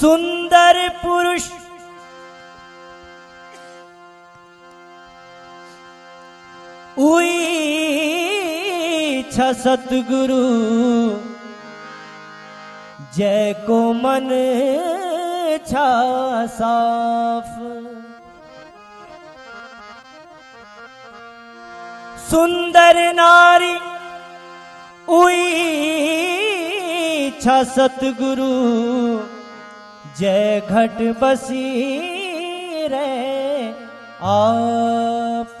सुंदर पुरुष उई छ सतगुरु जय को मन छा साफ। सुंदर नारी उई छ सतगुरु जय घट बसी रे आप।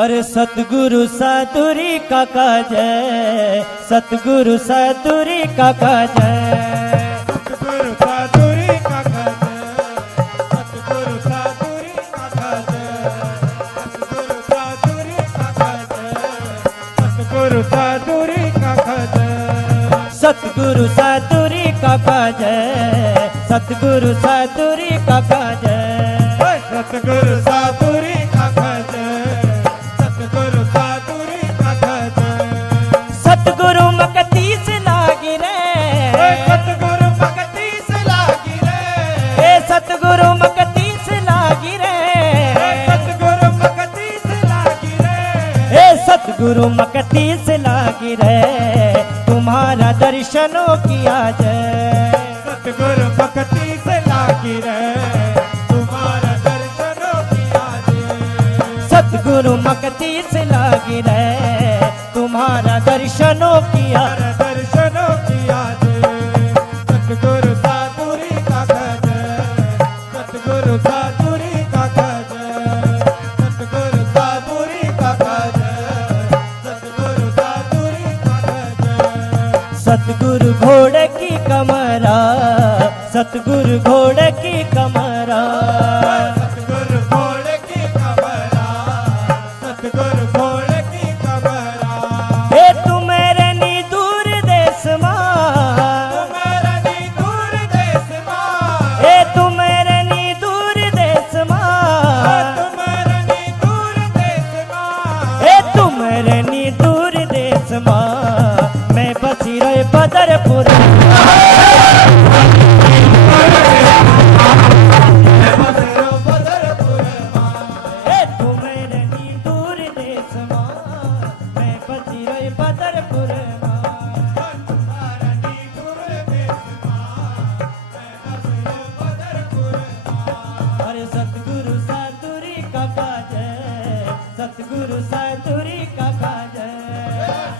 अरे सतगुरु सातुरी काका जय, सतगुरु सातुरी काका जय, सतगुरु सातुरी काका जय, सतगुरु सातुरी काका जय, सतगुरु सातुरी काका जय, सतगुरु सातुरी काका जय, सतगुरु सातुरी काका जय, सतगुरु सातुरी काका जय, सतगुरु सातुरी काका जय, सतगुरु सातुरी काका जय, सतगुरु मकती से लागी रे, सतगुरु भक्ति से लागी रे, सतगुरु मकती से लागी रे, सतगुरु भक्ति से लागी रे, सतगुरु मकती से लागी रे, तुम्हारा दर्शनों किया जय, सतगुरु भक्ति से लागी रे, तुम्हारा दर्शनों किया जय, सतगुरु मकती से लागी रे, तुम्हारा दर्शनों किया, दर्शनों किया जय, सतगुरु सातुरी काका जय, सतगुरु सातुरी काका जय, सतगुरु सातुरी काका जय, सतगुरु सातुरी काका जय, सतगुरु घोड़े की कमरा, सतगुरु घोड़े की कमरा, सतगुरु घोड़े की कमरा, सतगुरु घोड़े की कमरा, तुम्हारे नी दूर देश माँ, तुम्हारा नी दूर देश माँ, तुम्हारे नी दूर देश माँ, तुम्हारा नी दूर देश माँ, तुम्हारे नी दूर देश माँ, मैं बसी रहे बदरपुर, तुम्हारे नी दूर देश माँ, मैं बसी रहे बदरपुर माँ। तुम्हारा नी दूर देश माँ, मैं बसरो बदरपुर माँ, अरे सतगुरु सातुरी काका जय, सतगुरु सातुरी काका जय,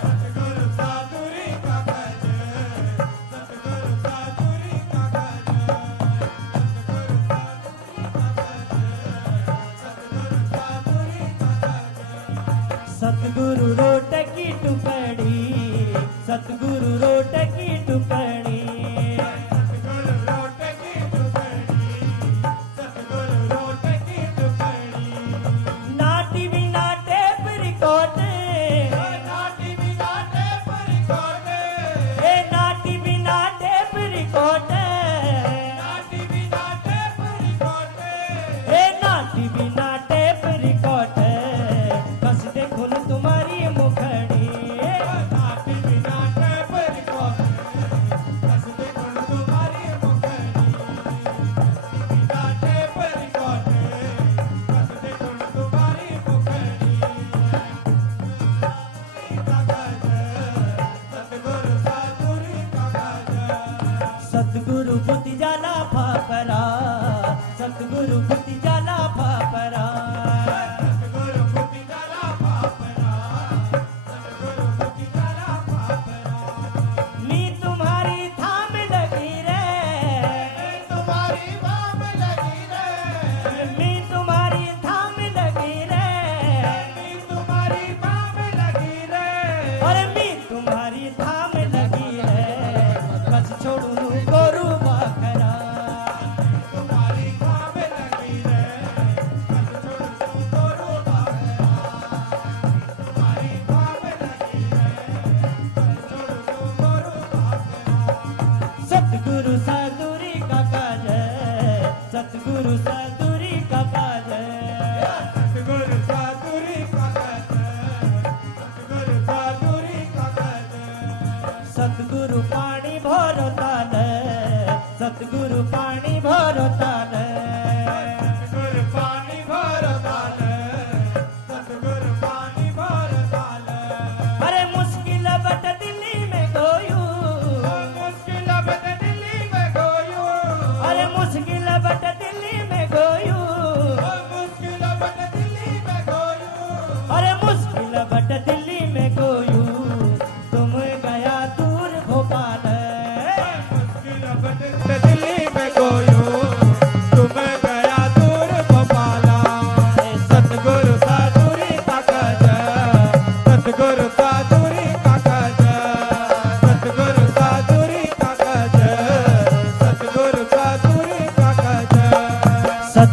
सतगुरु सातुरी काका जय, सतगुरु सातुरी काका जय, सतगुरु रोट की टुकड़ी, सतगुरु रोट की टुकड़ी, सतगुरु रोट की टुकड़ी, सतगुरु रोट की टुकड़ी, नाटी बिना टेप रिकॉर्ड, नाटी बिना टेप रिकॉर्ड, नाटी बिना टेप रिकॉर्ड, नाटी बिना टेप रिकॉर्ड, नाटी बिना टेप रिकॉर्ड, बस देखो न तुम्हारी मुखड़ी, नाटी बिना टेप रिकॉर्ड, बस देखो न तुम्हारी मुखड़ी, बिना टेप रिकॉर्ड, बस देखो न तुम्हारी मुखड़ी, काका जय, सतगुरु सातुरी काका जय, सतगुरु बुद्धि जाला फाफरा, सतगुरु बुद्धि जाला फाफरा, सतगुरु बुद्धि जाला पापरा, सतगुरु बुद्धि जाला पापरा, नी तुम्हारी थाम लगी रे, तुम्हारी बाम लगी रे, मी तुम्हारी थाम लगी रे, तुम्हारी बाम लगी रे, अरे मी तुम्हारी थाम लगी है, बस छोड़ू गोरू बाखरा, तुम्हारी बाम लगी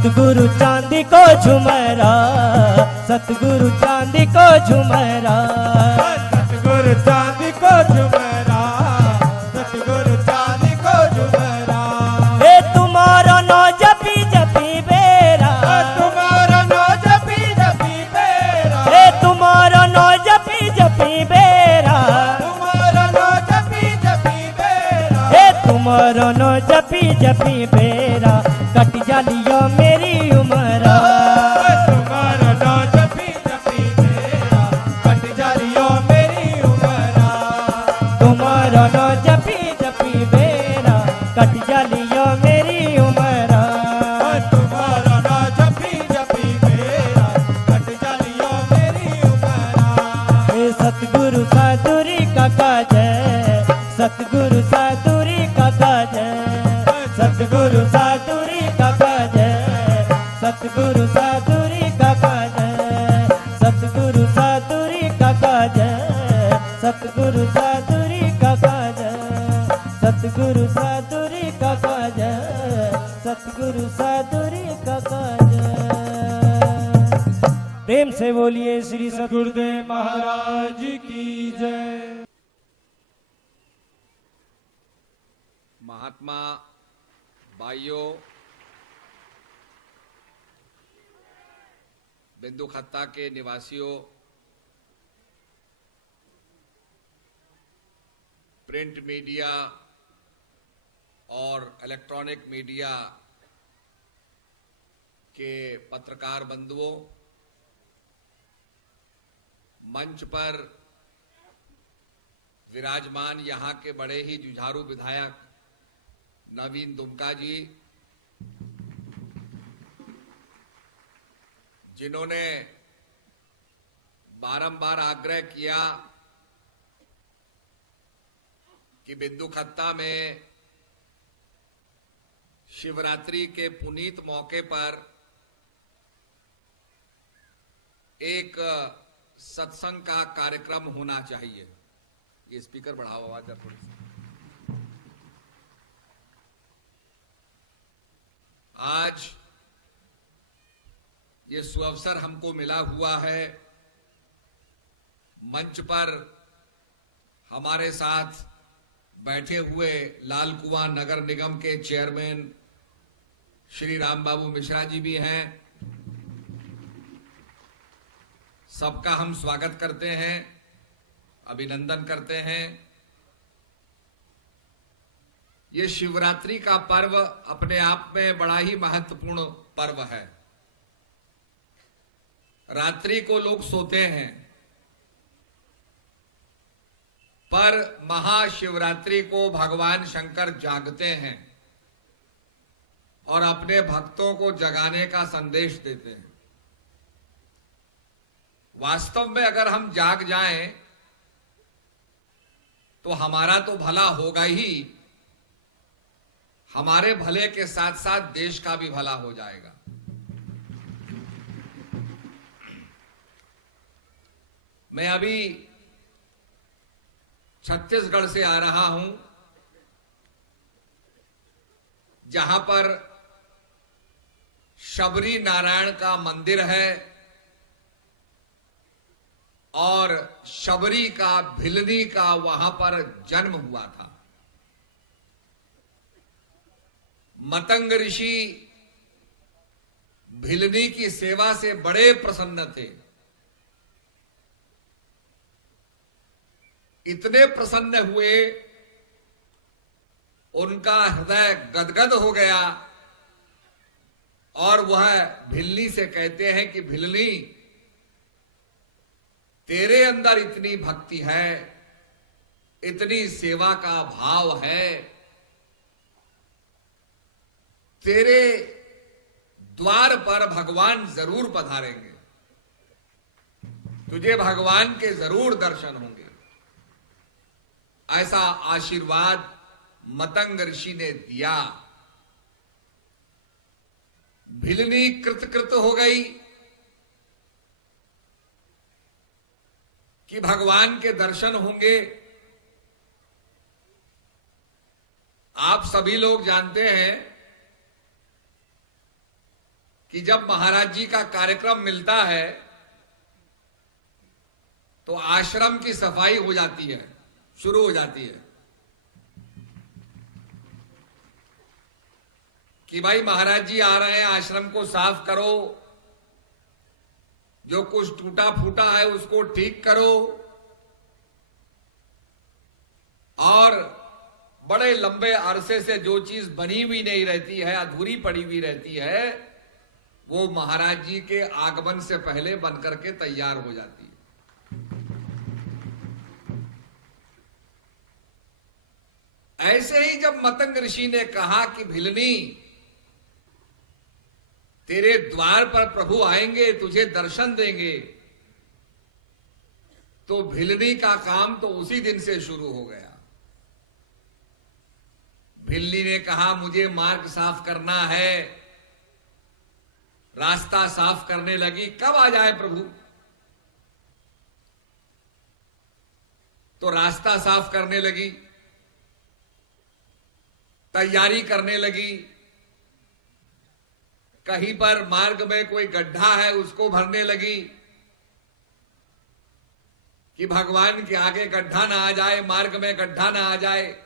सतगुरु चांदी को झुमरा, सतगुरु चांदी को झुमरा, सतगुरु चांदी को झुमरा, सतगुरु चांदी को झुमरा। हे तुम्हारा नौ जपी जपी बेरा, तुम्हारा नौ जपी जपी बेरा, हे तुम्हारा नौ जपी जपी बेरा, तुम्हारा नौ जपी जपी बेरा, हे तुम्हारा नौ जपी जपी बेरा, कट जालियो मेरी उमरा, तुम्हारा नौ जपी जपी बेरा, कट जालियो मेरी उमरा। तुम्हारा नौ जपी जपी बेरा, कट जालियो मेरी उमरा। तुम्हारा नौ जपी जपी बेरा, कट जालियो मेरी उमरा। हे सतगुरु साधुरी का काज है, सतगुरु साधुरी का काज है, सतगुरु साधुरी का काज है, सतगुरु साधुरी का काज है, सतगुरु साधुरी का काज है, सतगुरु साधुरी का काज है, सतगुरु साधुरी का काज है, सतगुरु साधुरी का काज है। प्रेम से बोलिए श्री सतगुरुदेव महाराज की जय। महात्मा भाइयों, बिंदुखत्ता के निवासियों, प्रिंट मीडिया और इलेक्ट्रॉनिक मीडिया के पत्रकार बंधुओं, मंच पर विराजमान यहाँ के बड़े ही जुझारू विधायक नवीन दुमका जी, जिन्होंने बारंबार आग्रह किया कि बिंदुखत्ता में शिवरात्रि के पुनीत मौके पर एक सत्संग का कार्यक्रम होना चाहिए। ये स्पीकर बढ़ाओ आवाज थोड़ी सी। आज ये सुअवसर हमको मिला हुआ है। मंच पर हमारे साथ बैठे हुए लाल कुआं नगर निगम के चेयरमैन श्री राम बाबू मिश्रा जी भी हैं। सबका हम स्वागत करते हैं, अभिनंदन करते हैं। ये शिवरात्रि का पर्व अपने आप में बड़ा ही महत्वपूर्ण पर्व है। रात्रि को लोग सोते हैं, पर महाशिवरात्रि को भगवान शंकर जागते हैं और अपने भक्तों को जगाने का संदेश देते हैं। वास्तव में अगर हम जाग जाएं तो हमारा तो भला होगा ही, हमारे भले के साथ साथ देश का भी भला हो जाएगा। मैं अभी छत्तीसगढ़ से आ रहा हूं, जहां पर शबरी नारायण का मंदिर है और शबरी का, भिलनी का वहां पर जन्म हुआ था। मतंग ऋषि भिलनी की सेवा से बड़े प्रसन्न थे। इतने प्रसन्न हुए, उनका हृदय गदगद हो गया और वह भिलनी से कहते हैं कि भिलनी, तेरे अंदर इतनी भक्ति है, इतनी सेवा का भाव है, तेरे द्वार पर भगवान जरूर पधारेंगे, तुझे भगवान के जरूर दर्शन होंगे। ऐसा आशीर्वाद मतंग ऋषि ने दिया। भिलनी कृतकृत हो गई कि भगवान के दर्शन होंगे। आप सभी लोग जानते हैं कि जब महाराज जी का कार्यक्रम मिलता है तो आश्रम की सफाई हो जाती है, शुरू हो जाती है कि भाई महाराज जी आ रहे हैं, आश्रम को साफ करो, जो कुछ टूटा फूटा है उसको ठीक करो, और बड़े लंबे अरसे से जो चीज बनी हुई नहीं रहती है, अधूरी पड़ी हुई रहती है, वो महाराज जी के आगमन से पहले बनकर के तैयार हो जाती है। ऐसे ही जब मतंग ऋषि ने कहा कि भिलनी तेरे द्वार पर प्रभु आएंगे, तुझे दर्शन देंगे, तो भिलनी का काम तो उसी दिन से शुरू हो गया। भिल्ली ने कहा मुझे मार्ग साफ करना है, रास्ता साफ करने लगी, कब आ जाए प्रभु। तो रास्ता साफ करने लगी, तैयारी करने लगी, कहीं पर मार्ग में कोई गड्ढा है उसको भरने लगी कि भगवान के आगे गड्ढा ना आ जाए, मार्ग में गड्ढा ना आ जाए।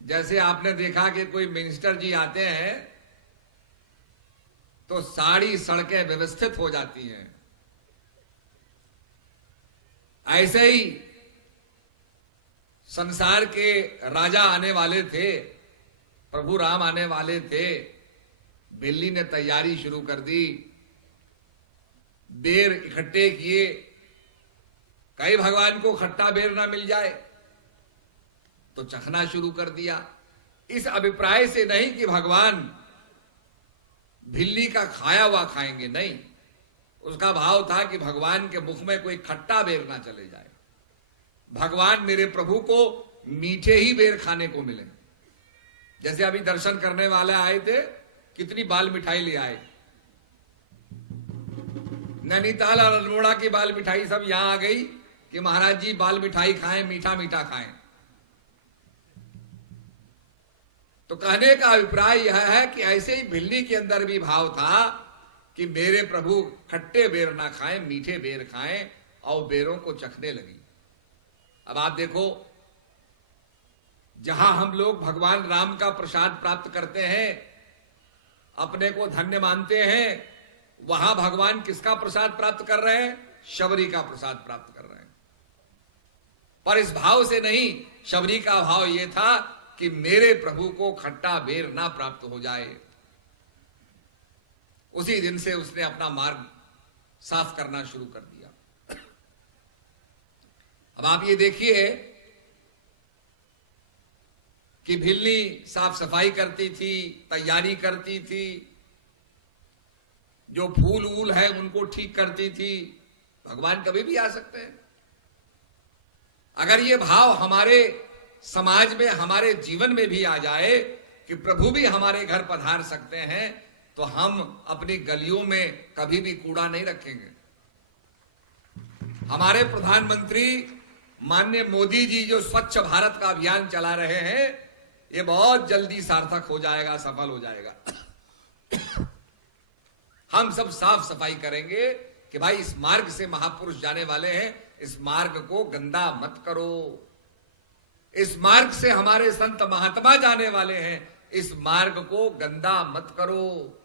जैसे आपने देखा कि कोई मिनिस्टर जी आते हैं तो सारी सड़कें व्यवस्थित हो जाती हैं, ऐसे ही संसार के राजा आने वाले थे, प्रभु राम आने वाले थे। बिल्ली ने तैयारी शुरू कर दी, बेर इकट्ठे किए, कहीं भगवान को खट्टा बेर ना मिल जाए तो चखना शुरू कर दिया। इस अभिप्राय से नहीं कि भगवान भिल्ली का खाया हुआ खाएंगे, नहीं, उसका भाव था कि भगवान के मुख में कोई खट्टा बेर ना चले जाए, भगवान मेरे प्रभु को मीठे ही बेर खाने को मिले। जैसे अभी दर्शन करने वाले आए थे, कितनी बाल मिठाई ले आए, नैनीताल और अल्मोड़ा की बाल मिठाई सब यहां आ गई कि महाराज जी बाल मिठाई खाएं, मीठा मीठा खाएं। तो कहने का अभिप्राय यह है कि ऐसे ही भिल्ली के अंदर भी भाव था कि मेरे प्रभु खट्टे बेर ना खाएं, मीठे बेर खाएं, और बेरों को चखने लगी। अब आप देखो, जहां हम लोग भगवान राम का प्रसाद प्राप्त करते हैं, अपने को धन्य मानते हैं, वहां भगवान किसका प्रसाद प्राप्त कर रहे हैं? शबरी का प्रसाद प्राप्त कर रहे हैं। पर इस भाव से नहीं, शबरी का भाव यह था कि मेरे प्रभु को खट्टा बेर ना प्राप्त हो जाए। उसी दिन से उसने अपना मार्ग साफ करना शुरू कर दिया। अब आप ये देखिए कि भिल्ली साफ सफाई करती थी, तैयारी करती थी, जो फूल वूल है उनको ठीक करती थी। भगवान कभी भी आ सकते हैं। अगर ये भाव हमारे समाज में, हमारे जीवन में भी आ जाए कि प्रभु भी हमारे घर पधार सकते हैं, तो हम अपनी गलियों में कभी भी कूड़ा नहीं रखेंगे। हमारे प्रधानमंत्री माननीय मोदी जी जो स्वच्छ भारत का अभियान चला रहे हैं, ये बहुत जल्दी सार्थक हो जाएगा, सफल हो जाएगा। हम सब साफ सफाई करेंगे कि भाई इस मार्ग से महापुरुष जाने वाले हैं, इस मार्ग को गंदा मत करो। इस मार्ग से हमारे संत महात्मा जाने वाले हैं, इस मार्ग को गंदा मत करो।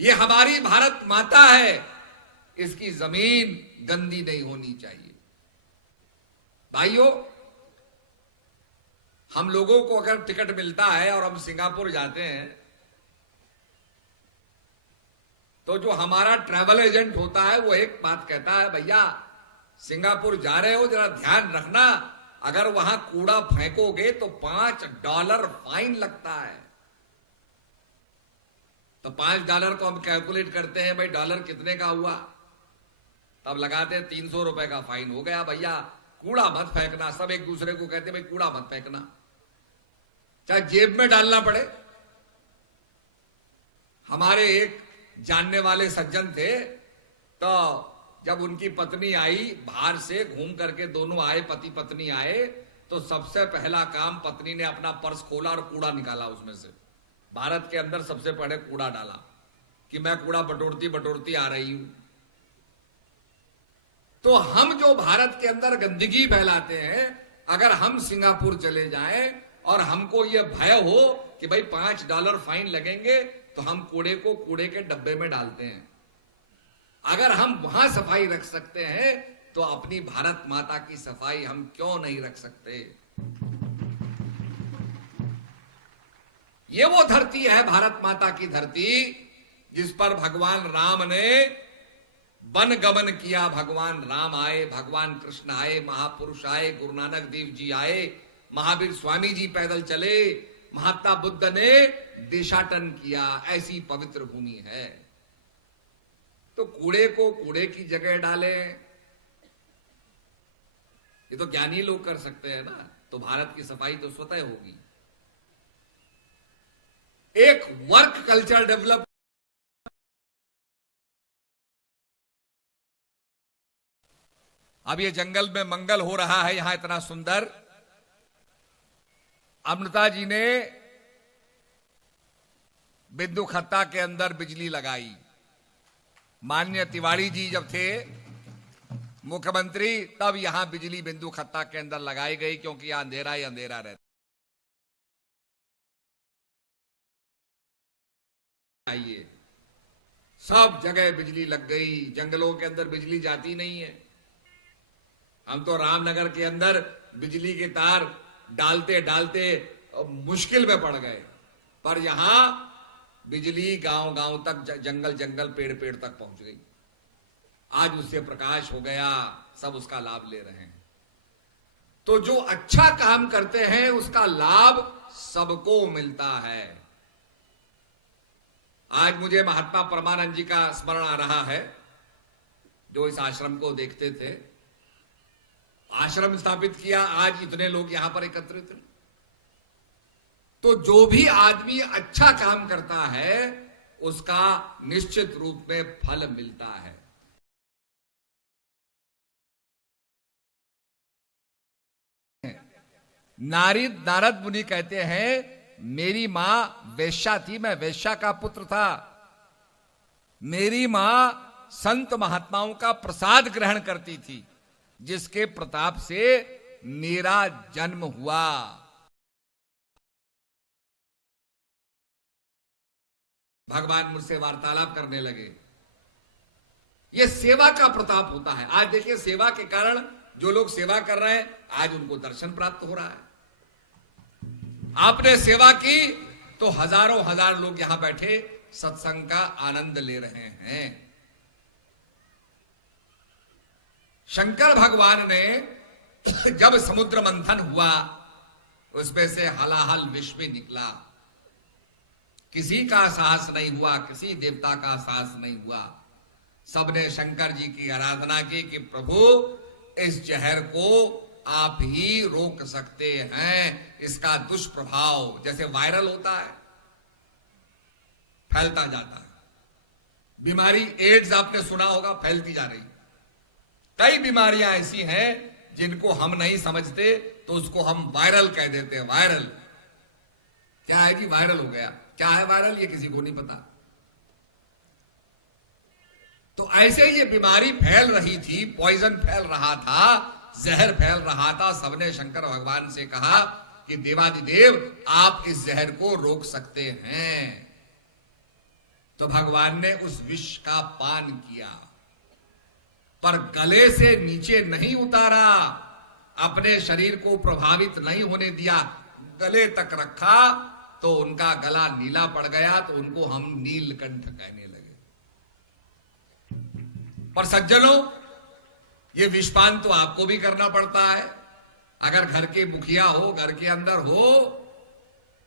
ये हमारी भारत माता है, इसकी जमीन गंदी नहीं होनी चाहिए। भाइयों, हम लोगों को अगर टिकट मिलता है और हम सिंगापुर जाते हैं, तो जो हमारा ट्रैवल एजेंट होता है वो एक बात कहता है, भैया सिंगापुर जा रहे हो, जरा ध्यान रखना, अगर वहां कूड़ा फेंकोगे तो $5 फाइन लगता है। तो $5 को हम कैलकुलेट करते हैं, भाई डॉलर कितने का हुआ, तब लगाते हैं 300 रुपए का फाइन हो गया। भैया कूड़ा मत फेंकना। सब एक दूसरे को कहते हैं भाई कूड़ा मत फेंकना, चाहे जेब में डालना पड़े। हमारे एक जानने वाले सज्जन थे, तो जब उनकी पत्नी आई बाहर से घूम करके, दोनों आए, पति पत्नी आए, तो सबसे पहला काम पत्नी ने अपना पर्स खोला और कूड़ा निकाला उसमें से। भारत के अंदर सबसे पहले कूड़ा डाला कि मैं कूड़ा बटोरती बटोरती आ रही हूं। तो हम जो भारत के अंदर गंदगी फैलाते हैं, अगर हम सिंगापुर चले जाएं और हमको यह भय हो कि भाई $5 फाइन लगेंगे, तो हम कूड़े को कूड़े के डब्बे में डालते हैं। अगर हम वहां सफाई रख सकते हैं तो अपनी भारत माता की सफाई हम क्यों नहीं रख सकते। ये वो धरती है, भारत माता की धरती, जिस पर भगवान राम ने वन गमन किया। भगवान राम आए, भगवान कृष्ण आए, महापुरुष आए, गुरु नानक देव जी आए, महावीर स्वामी जी पैदल चले, महात्मा बुद्ध ने देशाटन किया। ऐसी पवित्र भूमि है, तो कूड़े को कूड़े की जगह डालें, ये तो ज्ञानी लोग कर सकते हैं ना। तो भारत की सफाई तो स्वतः होगी। एक वर्क कल्चर डेवलप, अब ये जंगल में मंगल हो रहा है यहां इतना सुंदर। अमृता जी ने बिंदु खत्ता के अंदर बिजली लगाई। माननीय तिवारी जी जब थे मुख्यमंत्री, तब यहां बिजली बिंदु खत्ता के अंदर लगाई गई, क्योंकि यहां अंधेरा ही अंधेरा रहता। आइए, सब जगह बिजली लग गई, जंगलों के अंदर बिजली जाती नहीं है। हम तो रामनगर के अंदर बिजली के तार डालते डालते मुश्किल में पड़ गए, पर यहां बिजली गांव गांव तक, जंगल जंगल, पेड़ पेड़ तक पहुंच गई। आज उससे प्रकाश हो गया, सब उसका लाभ ले रहे हैं। तो जो अच्छा काम करते हैं उसका लाभ सबको मिलता है। आज मुझे महात्मा परमानंद जी का स्मरण आ रहा है, जो इस आश्रम को देखते थे। आश्रम स्थापित किया, आज इतने लोग यहां पर एकत्रित हैं। तो जो भी आदमी अच्छा काम करता है उसका निश्चित रूप में फल मिलता है। नारद मुनि कहते हैं, मेरी मां वेश्या थी, मैं वेश्या का पुत्र था। मेरी मां संत महात्माओं का प्रसाद ग्रहण करती थी, जिसके प्रताप से मेरा जन्म हुआ। भगवान मुझसे वार्तालाप करने लगे। यह सेवा का प्रताप होता है। आज देखिए, सेवा के कारण जो लोग सेवा कर रहे हैं, आज उनको दर्शन प्राप्त हो रहा है। आपने सेवा की तो हजारों हजार लोग यहां बैठे सत्संग का आनंद ले रहे हैं। शंकर भगवान ने जब समुद्र मंथन हुआ, उसमें से हलाहल विष भी निकला। किसी का साहस नहीं हुआ, किसी देवता का साहस नहीं हुआ। सबने शंकर जी की आराधना की कि प्रभु, इस जहर को आप ही रोक सकते हैं। इसका दुष्प्रभाव जैसे वायरल होता है, फैलता जाता है। बीमारी एड्स आपने सुना होगा, फैलती जा रही। कई बीमारियां ऐसी हैं जिनको हम नहीं समझते, तो उसको हम वायरल कह देते हैं। वायरल क्या है जी? वायरल हो गया। क्या है वायरल? ये किसी को नहीं पता। तो ऐसे ये बीमारी फैल रही थी, पॉइजन फैल रहा था, जहर फैल रहा था। सबने शंकर भगवान से कहा कि देवादिदेव, आप इस जहर को रोक सकते हैं। तो भगवान ने उस विष का पान किया, पर गले से नीचे नहीं उतारा, अपने शरीर को प्रभावित नहीं होने दिया, गले तक रखा। तो उनका गला नीला पड़ गया, तो उनको हम नीलकंठ कहने लगे। पर सज्जनों, ये विषपान तो आपको भी करना पड़ता है। अगर घर के मुखिया हो, घर के अंदर हो,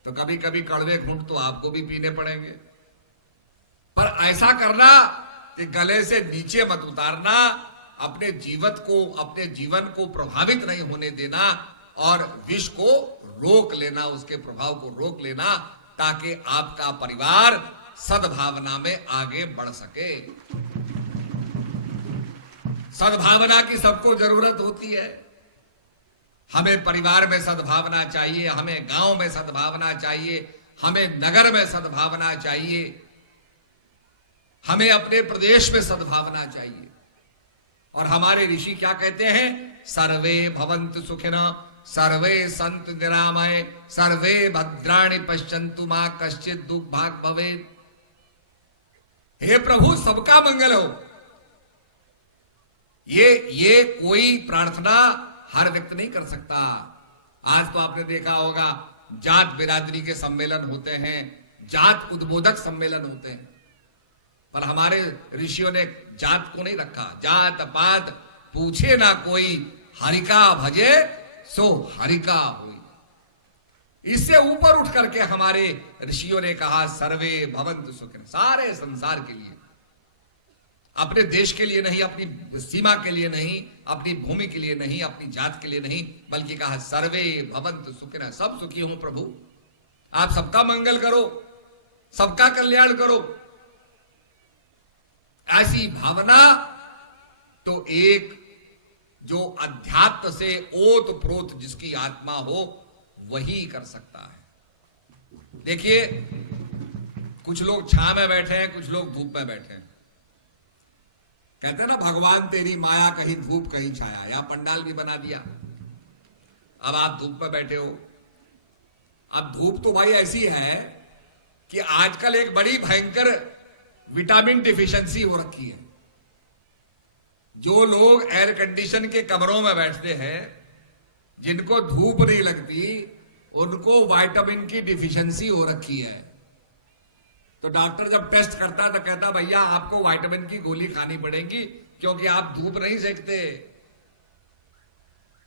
तो कभी कभी कड़वे घूंट तो आपको भी पीने पड़ेंगे। पर ऐसा करना कि गले से नीचे मत उतारना, अपने जीवन को प्रभावित नहीं होने देना, और विष को रोक लेना, उसके प्रभाव को रोक लेना, ताकि आपका परिवार सद्भावना में आगे बढ़ सके। सद्भावना की सबको जरूरत होती है। हमें परिवार में सद्भावना चाहिए, हमें गांव में सद्भावना चाहिए, हमें नगर में सद्भावना चाहिए, हमें अपने प्रदेश में सद्भावना चाहिए। और हमारे ऋषि क्या कहते हैं? सर्वे भवन्तु सुखिनः, सर्वे सन्तु निरामय, सर्वे भद्राणि पश्यन्तु मा कश्चित् दुर्भाग् भवेत्। हे प्रभु, सबका मंगल हो। ये कोई प्रार्थना हर व्यक्ति नहीं कर सकता। आज तो आपने देखा होगा जात बिरादरी के सम्मेलन होते हैं, जात उद्बोधक सम्मेलन होते हैं, पर हमारे ऋषियों ने जात को नहीं रखा। जात पात पूछे ना कोई, हरिका भजे सो हरिका हुई। इससे ऊपर उठ करके हमारे ऋषियों ने कहा सर्वे भवन्तु सुखिनः, सारे संसार के लिए, अपने देश के लिए नहीं, अपनी सीमा के लिए नहीं, अपनी भूमि के लिए नहीं, अपनी जात के लिए नहीं, बल्कि कहा सर्वे भवन्तु सुखिनः, सब सुखी हूं प्रभु, आप सबका मंगल करो, सबका कल्याण करो। ऐसी भावना तो एक जो अध्यात्म से ओत प्रोत जिसकी आत्मा हो वही कर सकता है। देखिए, कुछ लोग छां में बैठे हैं, कुछ लोग धूप में बैठे हैं। कहते हैं ना, भगवान तेरी माया कहीं धूप कहीं छाया। यहां पंडाल भी बना दिया, अब आप धूप में बैठे हो। अब धूप तो भाई ऐसी है कि आजकल एक बड़ी भयंकर विटामिन डिफिशिएंसी हो रखी है। जो लोग एयर कंडीशन के कमरों में बैठते हैं, जिनको धूप नहीं लगती, उनको विटामिन की डिफिशिएंसी हो रखी है। तो डॉक्टर जब टेस्ट करता तो कहता भैया आपको विटामिन की गोली खानी पड़ेगी, क्योंकि आप धूप नहीं सेकते।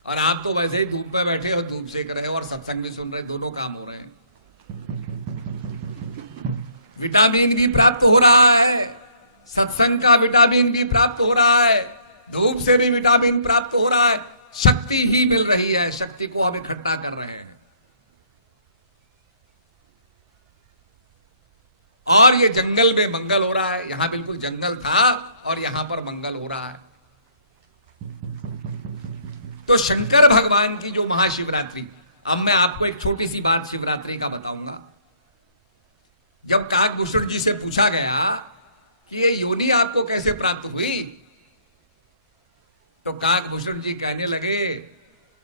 और आप तो वैसे ही धूप में बैठे हो, धूप सेक रहे हो और सत्संग भी सुन रहे, दोनों काम हो रहे हैं। विटामिन भी प्राप्त हो रहा है, सत्संग का विटामिन भी प्राप्त हो रहा है, धूप से भी विटामिन प्राप्त हो रहा है, शक्ति ही मिल रही है। शक्ति को हम इकट्ठा कर रहे हैं। और ये जंगल में मंगल हो रहा है। यहां बिल्कुल जंगल था और यहां पर मंगल हो रहा है। तो शंकर भगवान की जो महाशिवरात्रि, अब मैं आपको एक छोटी सी बात शिवरात्रि का बताऊंगा। जब काकभूषण जी से पूछा गया कि ये योनि आपको कैसे प्राप्त हुई, तो काकभूषण जी कहने लगे,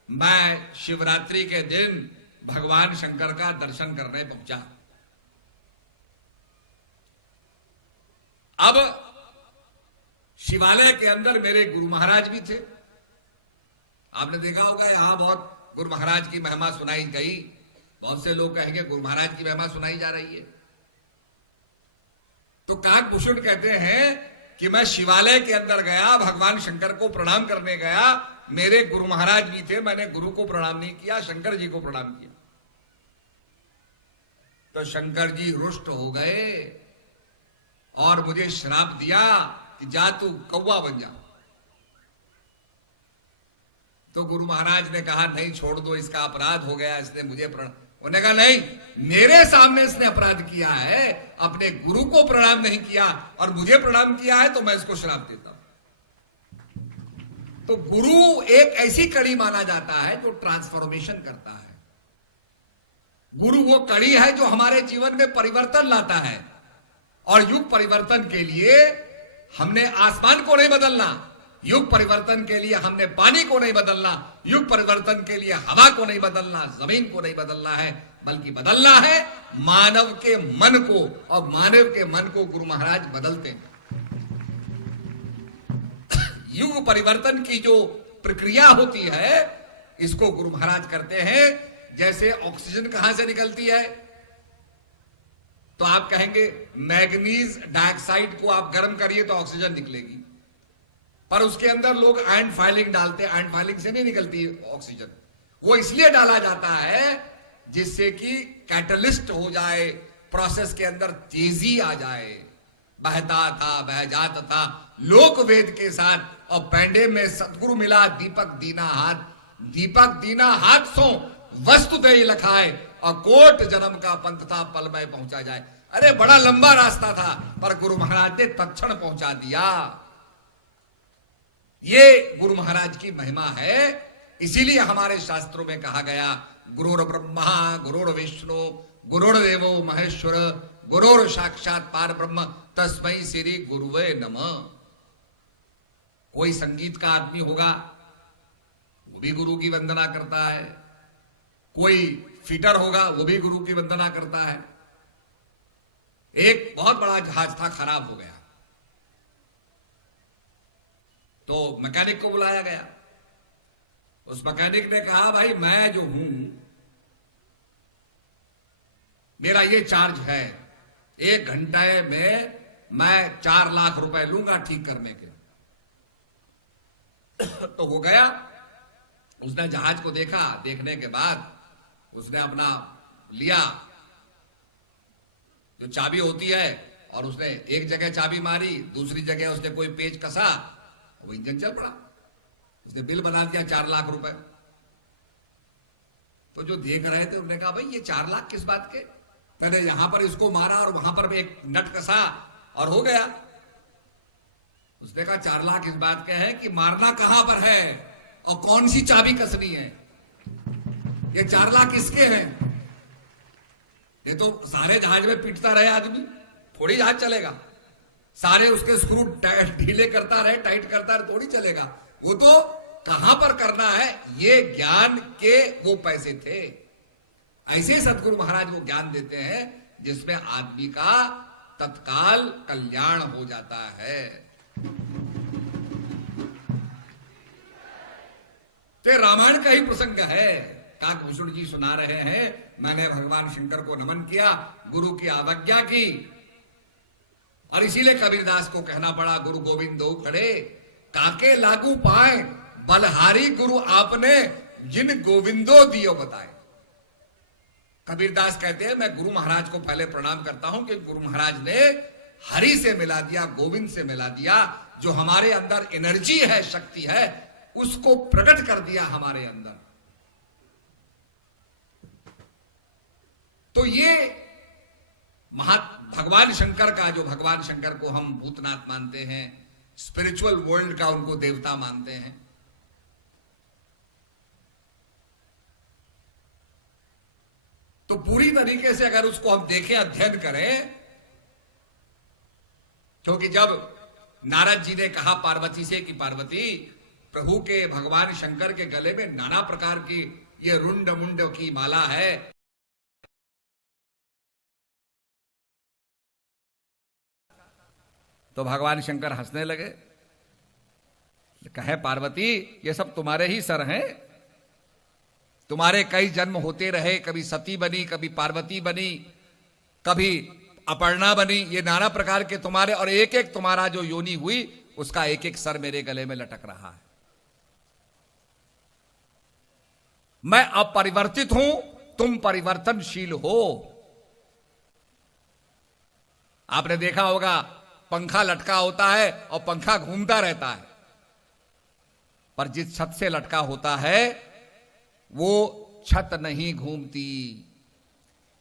मैं शिवरात्रि के दिन भगवान शंकर का दर्शन करने पहुंचा। अब शिवालय के अंदर मेरे गुरु महाराज भी थे। आपने देखा होगा यहां बहुत गुरु महाराज की महिमा सुनाई गई। बहुत से लोग कहेंगे गुरु महाराज की महिमा सुनाई जा रही है। तो काकभूषण कहते हैं कि मैं शिवालय के अंदर गया, भगवान शंकर को प्रणाम करने गया, मेरे गुरु महाराज भी थे, मैंने गुरु को प्रणाम नहीं किया, शंकर जी को प्रणाम किया। तो शंकर जी रुष्ट हो गए और मुझे श्राप दिया कि जा तू कौवा बन जा। तो गुरु महाराज ने कहा नहीं, छोड़ दो, इसका अपराध हो गया, इसने मुझे प्रणाम। उन्होंने कहा नहीं, मेरे सामने इसने अपराध किया है, अपने गुरु को प्रणाम नहीं किया और मुझे प्रणाम किया है, तो मैं इसको श्राप देता हूं। तो गुरु एक ऐसी कड़ी माना जाता है जो ट्रांसफॉर्मेशन करता है। गुरु वो कड़ी है जो हमारे जीवन में परिवर्तन लाता है। और युग परिवर्तन के लिए हमने आसमान को नहीं बदलना, युग परिवर्तन के लिए हमने पानी को नहीं बदलना, युग परिवर्तन के लिए हवा को नहीं बदलना, जमीन को नहीं बदलना है, बल्कि बदलना है मानव के मन को। और मानव के मन को गुरु महाराज बदलते हैं। युग परिवर्तन की जो प्रक्रिया होती है, इसको गुरु महाराज करते हैं। जैसे ऑक्सीजन कहां से निकलती है, तो आप कहेंगे मैग्नीज डाइऑक्साइड को आप गर्म करिए तो ऑक्सीजन निकलेगी, पर उसके अंदर लोग आयरन फाइलिंग डालते हैं। आयरन फाइलिंग से नहीं निकलती ऑक्सीजन। वो इसलिए डाला जाता है जिससे कि कैटलिस्ट हो जाए, प्रोसेस के अंदर तेजी आ जाए। बहता था बह जाता था लोक वेद के साथ, और पैंडे में सतगुरु मिला दीपक दीना हाथ। दीपक दीना हाथ सो वस्तु दे लखाए, और कोट जन्म का पंथ था पल में पहुंचा जाए। अरे बड़ा लंबा रास्ता था, पर गुरु महाराज ने तत्क्षण पहुंचा दिया। ये गुरु महाराज की महिमा है। इसीलिए हमारे शास्त्रों में कहा गया गुरुर ब्रह्मा गुरुर विष्णु गुरुर्देवो महेश्वर गुरुर साक्षात पार ब्रह्म तस्मै श्री गुरुवे नमः। कोई संगीत का आदमी होगा, वो भी गुरु की वंदना करता है। कोई फिटर होगा, वो भी गुरु की वंदना करता है। एक बहुत बड़ा जहाज था, खराब हो गया, तो मैकेनिक को बुलाया गया। उस मैकेनिक ने कहा, भाई मैं जो हूं, मेरा ये चार्ज है, 1 घंटे में मैं 4 लाख रुपए लूंगा ठीक करने के। तो वो गया, उसने जहाज को देखा, देखने के बाद उसने अपना लिया जो चाबी होती है, और उसने एक जगह चाबी मारी, दूसरी जगह उसने कोई पेच कसा, वो इंजन चल पड़ा। उसने बिल बना दिया 4 लाख रुपए। तो जो देख रहे थे उन्होंने कहा, भाई ये 4 लाख किस बात के? मैंने यहां पर इसको मारा और वहां पर एक नट कसा और हो गया। उसने कहा 4 लाख इस बात के हैं कि मारना कहां पर है और कौन सी चाबी कसनी है। ये 4 लाख किसके हैं? ये तो सारे जहाज में पीटता रहे आदमी, थोड़ी जहाज चलेगा। सारे उसके स्क्रू ढीले करता रहे, टाइट करता रहे, थोड़ी चलेगा। वो तो कहां पर करना है, ये ज्ञान के वो पैसे थे। ऐसे सदगुरु महाराज वो ज्ञान देते हैं जिसमें आदमी का तत्काल कल्याण हो जाता है। तो रामायण का ही प्रसंग है। काकभूषण जी सुना रहे हैं, मैंने भगवान शंकर को नमन किया, गुरु की आज्ञा की, और इसीलिए कबीरदास को कहना पड़ा, गुरु गोविंदो खड़े काके लागू पाए, बलहारी गुरु आपने जिन गोविंदो दियो बताए। कबीरदास कहते हैं, मैं गुरु महाराज को पहले प्रणाम करता हूं कि गुरु महाराज ने हरि से मिला दिया, गोविंद से मिला दिया। जो हमारे अंदर एनर्जी है, शक्ति है, उसको प्रकट कर दिया हमारे अंदर। तो ये भगवान शंकर का, जो भगवान शंकर को हम भूतनाथ मानते हैं, स्पिरिचुअल वर्ल्ड का उनको देवता मानते हैं, तो पूरी तरीके से अगर उसको हम देखें, अध्ययन करें, क्योंकि जब नारद जी ने कहा पार्वती से कि पार्वती, प्रभु के भगवान शंकर के गले में नाना प्रकार की ये रुंड मुंड की माला है, तो भगवान शंकर हंसने लगे, कहे पार्वती ये सब तुम्हारे ही सर हैं, तुम्हारे कई जन्म होते रहे, कभी सती बनी, कभी पार्वती बनी, कभी अपर्णा बनी, ये नाना प्रकार के तुम्हारे, और एक एक तुम्हारा जो योनि हुई उसका एक एक सर मेरे गले में लटक रहा है। मैं अपरिवर्तित हूं, तुम परिवर्तनशील हो। आपने देखा होगा पंखा लटका होता है और पंखा घूमता रहता है, पर जिस छत से लटका होता है वो छत नहीं घूमती।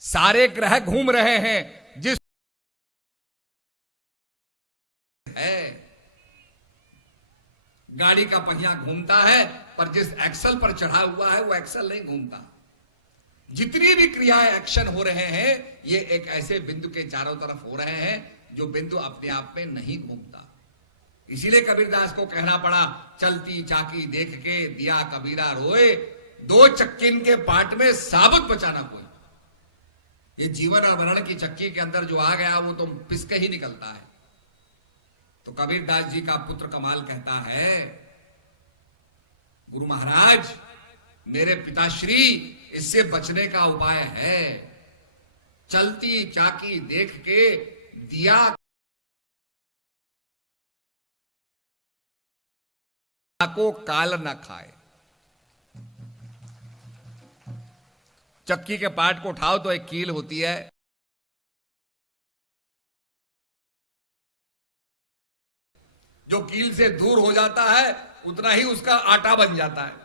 सारे ग्रह घूम रहे हैं, जिस है गाड़ी का पहिया घूमता है, पर जिस एक्सल पर चढ़ा हुआ है वो एक्सल नहीं घूमता। जितनी भी क्रियाएं, एक्शन हो रहे हैं, ये एक ऐसे बिंदु के चारों तरफ हो रहे हैं जो बिंदु अपने आप में नहीं घूमता। इसीलिए कबीरदास को कहना पड़ा, चलती चाकी देख के दिया कबीरा रोए, 2 चक्किन के पाट में साबुत बचाना कोई। ये जीवन और मरण की चक्की के अंदर जो आ गया वो तो पिसके ही निकलता है। तो कबीरदास जी का पुत्र कमाल कहता है, गुरु महाराज मेरे पिताश्री, इससे बचने का उपाय है, चलती चाकी देख के दिया को काल न खाए। चक्की के पार्ट को उठाओ तो एक कील होती है, जो कील से दूर हो जाता है उतना ही उसका आटा बन जाता है।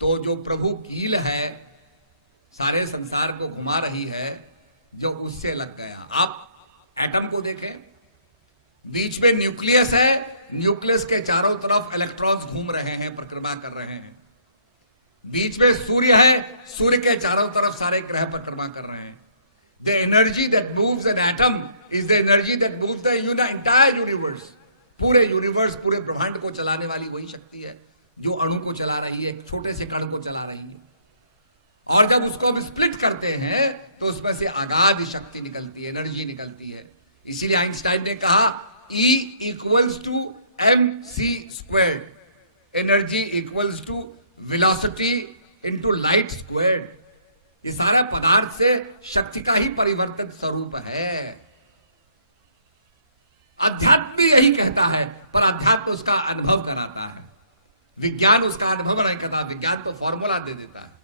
तो जो प्रभु कील है, सारे संसार को घुमा रही है, जो उससे लग गया। आप एटम को देखें, बीच में न्यूक्लियस है, न्यूक्लियस के चारों तरफ इलेक्ट्रॉन्स घूम रहे हैं, परिक्रमा कर रहे हैं। बीच में सूर्य है, सूर्य के चारों तरफ सारे ग्रह परिक्रमा कर रहे हैं। The energy that moves an atom is the energy that moves the entire universe. पूरे यूनिवर्स, पूरे ब्रह्मांड को चलाने वाली वही शक्ति है जो अणु को चला रही है, एक छोटे से कण को चला रही है। और जब उसको हम स्प्लिट करते हैं तो उसमें से अगाध शक्ति निकलती है, एनर्जी निकलती है। इसीलिए आइंस्टाइन ने कहा E equals to mc², energy equals to velocity into light squared. ये सारा पदार्थ से शक्ति का ही परिवर्तित स्वरूप है। अध्यात्म भी यही कहता है, पर अध्यात्म उसका अनुभव कराता है, विज्ञान उसका अनुभव नहीं करता। विज्ञान तो फॉर्मूला दे देता है।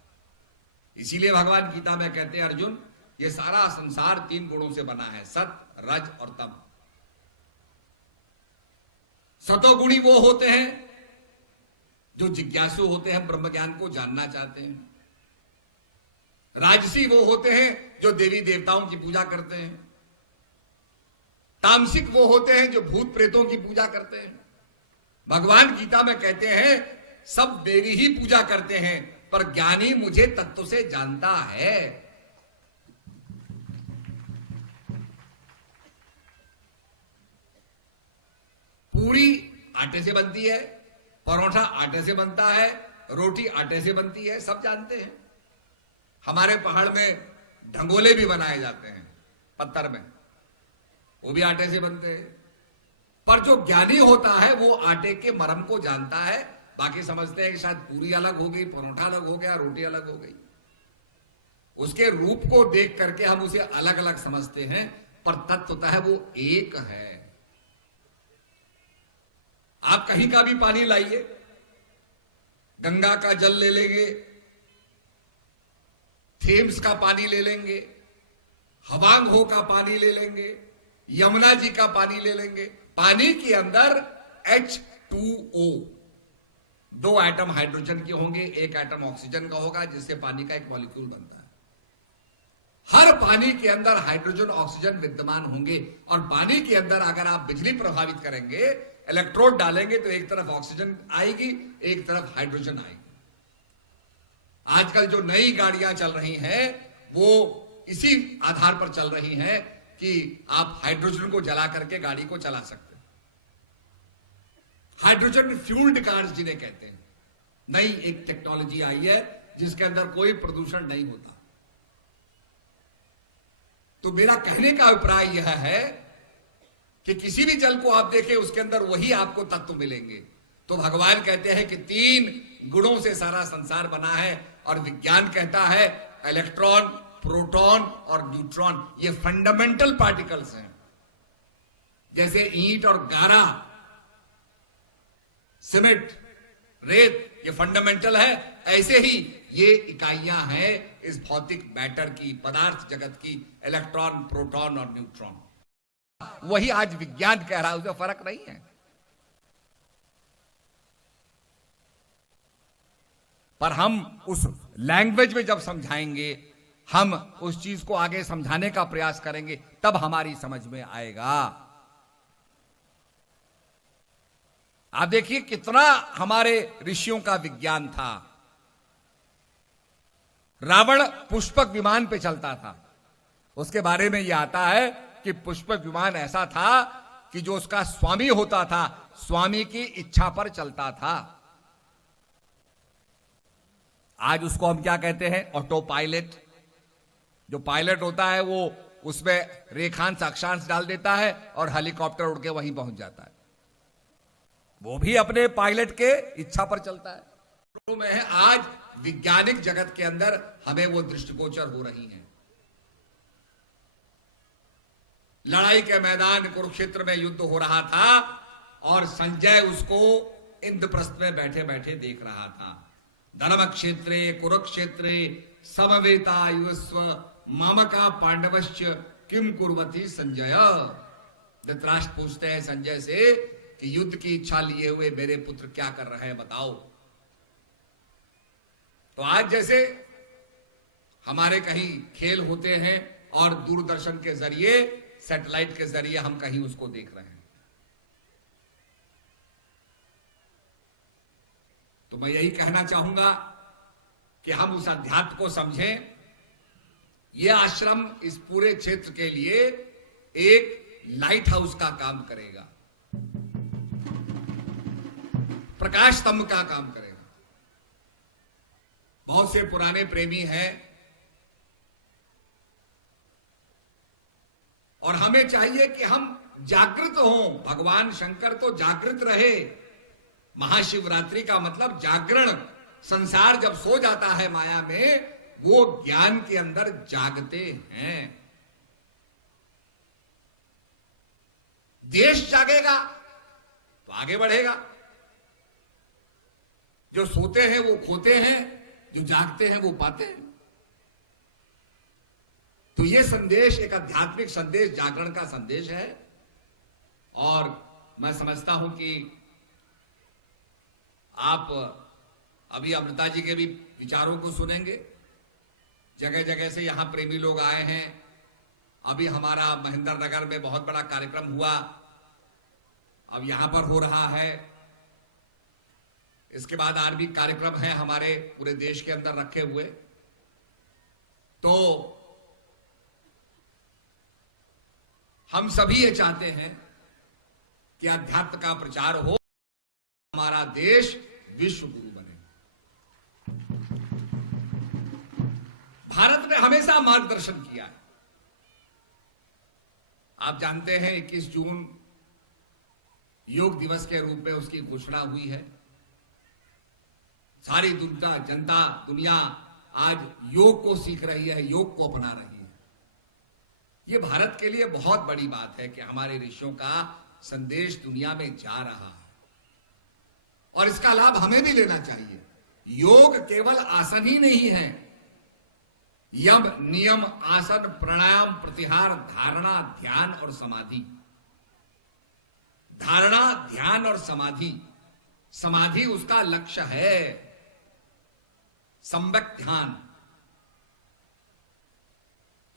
इसीलिए भगवान गीता में कहते हैं, अर्जुन ये सारा संसार 3 गुणों से बना है, सत, रज और तम। सतोगुणी वो होते हैं जो जिज्ञासु होते हैं, ब्रह्म ज्ञान को जानना चाहते हैं। राजसी वो होते हैं जो देवी देवताओं की पूजा करते हैं। तामसिक वो होते हैं जो भूत प्रेतों की पूजा करते हैं। भगवान गीता में कहते हैं सब मेरी ही पूजा करते हैं, पर ज्ञानी मुझे तत्व से जानता है। पूरी आटे से बनती है, परोठा आटे से बनता है, रोटी आटे से बनती है, सब जानते हैं। हमारे पहाड़ में ढंगोले भी बनाए जाते हैं पत्थर में, वो भी आटे से बनते हैं। पर जो ज्ञानी होता है वो आटे के मरम को जानता है। बाकी समझते हैं कि शायद पूरी अलग हो गई, परोठा अलग हो गया, रोटी अलग हो गई। उसके रूप को देख करके हम उसे अलग अलग समझते हैं, पर तत्व होता है वो एक है। आप कहीं का भी पानी लाइए, गंगा का जल ले लेंगे, थेम्स का पानी ले लेंगे, हवांग हो का पानी ले लेंगे, यमुना जी का पानी ले लेंगे। पानी के अंदर H2O, 2 एटम हाइड्रोजन के होंगे, 1 एटम ऑक्सीजन का होगा, जिससे पानी का एक मॉलिक्यूल बनता है। हर पानी के अंदर हाइड्रोजन ऑक्सीजन विद्यमान होंगे। और पानी के अंदर अगर आप बिजली प्रभावित करेंगे, इलेक्ट्रोड डालेंगे, तो एक तरफ ऑक्सीजन आएगी, एक तरफ हाइड्रोजन आएगी। आजकल जो नई गाड़ियां चल रही हैं वो इसी आधार पर चल रही हैं कि आप हाइड्रोजन को जला करके गाड़ी को चला सकते हैं। हाइड्रोजन फ्यूल्ड कार्स जिन्हें कहते हैं, नई एक टेक्नोलॉजी आई है जिसके अंदर कोई प्रदूषण नहीं होता। तो मेरा कहने का अभिप्राय यह है कि किसी भी जल को आप देखें उसके अंदर वही आपको तत्व मिलेंगे। तो भगवान कहते हैं कि 3 गुणों से सारा संसार बना है, और विज्ञान कहता है इलेक्ट्रॉन, प्रोटॉन और न्यूट्रॉन ये फंडामेंटल पार्टिकल्स हैं। जैसे ईंट और गारा, सीमेंट, रेत ये फंडामेंटल है, ऐसे ही ये इकाइयां हैं इस भौतिक मैटर की, पदार्थ जगत की, इलेक्ट्रॉन, प्रोटॉन और न्यूट्रॉन। वही आज विज्ञान कह रहा है, उसमें फर्क नहीं है। पर हम उस लैंग्वेज में जब समझाएंगे, हम उस चीज को आगे समझाने का प्रयास करेंगे, तब हमारी समझ में आएगा। आप देखिए कितना हमारे ऋषियों का विज्ञान था। रावण पुष्पक विमान पे चलता था। उसके बारे में यह आता है कि पुष्पक विमान ऐसा था कि जो उसका स्वामी होता था, स्वामी की इच्छा पर चलता था। आज उसको हम क्या कहते हैं? Auto pilot. जो पायलट होता है वो उसमें रेखांश अक्षांश डाल देता है और हेलीकॉप्टर उड़ के वहीं पहुंच जाता है। वो भी अपने पायलट के इच्छा पर चलता है। में है आज वैज्ञानिक जगत के अंदर हमें वो दृष्टिगोचर हो रही हैं। लड़ाई के मैदान कुरुक्षेत्र में युद्ध हो रहा था और संजय उसको इंद्रप्रस्थ में बैठे बैठे देख रहा था। धर्म क्षेत्रे कुरुक्षेत्रे समवेता युस्व मामका पांडवश्च किम कुर्वती संजय। धृतराष्ट्र पूछते हैं संजय से कि युद्ध की इच्छा लिए हुए मेरे पुत्र क्या कर रहे हैं, बताओ। तो आज जैसे हमारे कहीं खेल होते हैं और दूरदर्शन के जरिए, सैटेलाइट के जरिए हम कहीं उसको देख रहे हैं, तो मैं यही कहना चाहूंगा कि हम उस अध्यात्म को समझें। यह आश्रम इस पूरे क्षेत्र के लिए एक लाइट हाउस का काम करेगा, प्रकाश स्तंभ का काम करेगा। बहुत से पुराने प्रेमी हैं और हमें चाहिए कि हम जागृत हों। भगवान शंकर तो जागृत रहे। महाशिवरात्रि का मतलब जागरण। संसार जब सो जाता है माया में, वो ज्ञान के अंदर जागते हैं। देश जागेगा तो आगे बढ़ेगा। जो सोते हैं वो खोते हैं, जो जागते हैं वो पाते हैं। तो ये संदेश एक आध्यात्मिक संदेश, जागरण का संदेश है। और मैं समझता हूं कि आप अभी अमृता जी के भी विचारों को सुनेंगे। जगह जगह से यहां प्रेमी लोग आए हैं। अभी हमारा महेंद्र नगर में बहुत बड़ा कार्यक्रम हुआ, अब यहां पर हो रहा है। इसके बाद और भी कार्यक्रम है हमारे पूरे देश के अंदर रखे हुए। तो हम सभी ये चाहते हैं कि अध्यात्म का प्रचार हो, हमारा देश विश्व गुरु बने। भारत ने हमेशा मार्गदर्शन किया है। आप जानते हैं 21 जून योग दिवस के रूप में उसकी घोषणा हुई है। सारी दुनिया आज योग को सीख रही है, योग को अपना रही है। ये भारत के लिए बहुत बड़ी बात है कि हमारे ऋषियों का संदेश दुनिया में जा रहा है और इसका लाभ हमें भी लेना चाहिए। योग केवल आसन ही नहीं है। यम, नियम, आसन, प्राणायाम, प्रत्याहार, धारणा, ध्यान और समाधि। धारणा, ध्यान और समाधि। समाधि उसका लक्ष्य है, सम्यक ध्यान।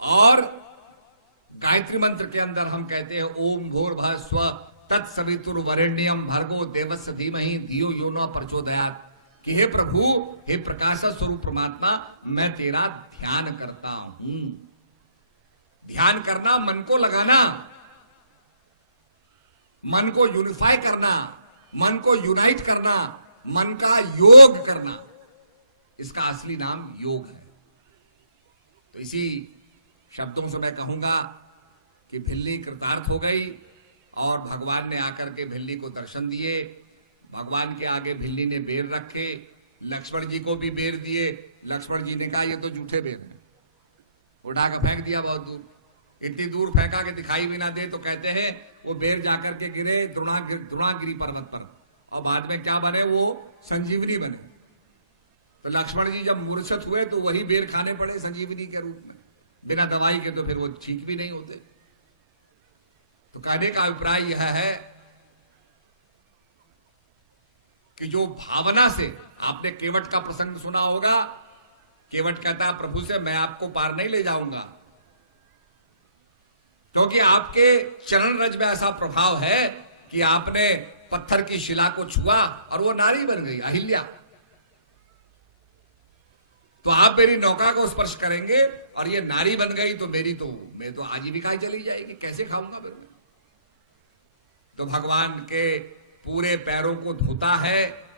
और गायत्री मंत्र के अंदर हम कहते हैं ओम भूर्भुवः स्वः तत्सवितुर्वरेण्यम भर्गो देवस्य धीमहि धियो यो न प्रचोदयात्। कि हे प्रभु, हे प्रकाश स्वरूप परमात्मा, मैं तेरा ध्यान करता हूं। ध्यान करना, मन को लगाना, मन को यूनिफाई करना, मन को यूनाइट करना, मन का योग करना, इसका असली नाम योग है। तो इसी शब्दों से मैं कहूंगा कि भिल्ली कृतार्थ हो गई और भगवान ने आकर के भिल्ली को दर्शन दिए। भगवान के आगे भिल्ली ने बेर रखे, लक्ष्मण जी को भी बेर दिए। लक्ष्मण जी ने कहा ये तो झूठे बेर हैं, उठा कर फेंक दिया बहुत दूर। इतनी दूर फेंका कि दिखाई भी ना दे। तो कहते हैं वो बेर जाकर के गिरे द्रोणागिरी पर्वत पर और बाद में क्या बने, वो संजीवनी बने। तो लक्ष्मण जी जब मूर्छित हुए तो वही बेर खाने पड़े संजीवनी के रूप में। बिना दवाई के तो फिर वो ठीक भी नहीं होते। तो कहने का अभिप्राय यह है कि जो भावना से, आपने केवट का प्रसंग सुना होगा। केवट कहता है प्रभु से मैं आपको पार नहीं ले जाऊंगा, क्योंकि आपके चरण रज में ऐसा प्रभाव है कि आपने पत्थर की शिला को छुआ और वो नारी बन गई, अहिल्या। तो आप मेरी नौका को स्पर्श करेंगे और ये नारी बन गई तो मैं तो आजीविका चली जाएगी, कैसे खाऊंगा फिर मैं। तो भगवान के पूरे पैरों को धोता है,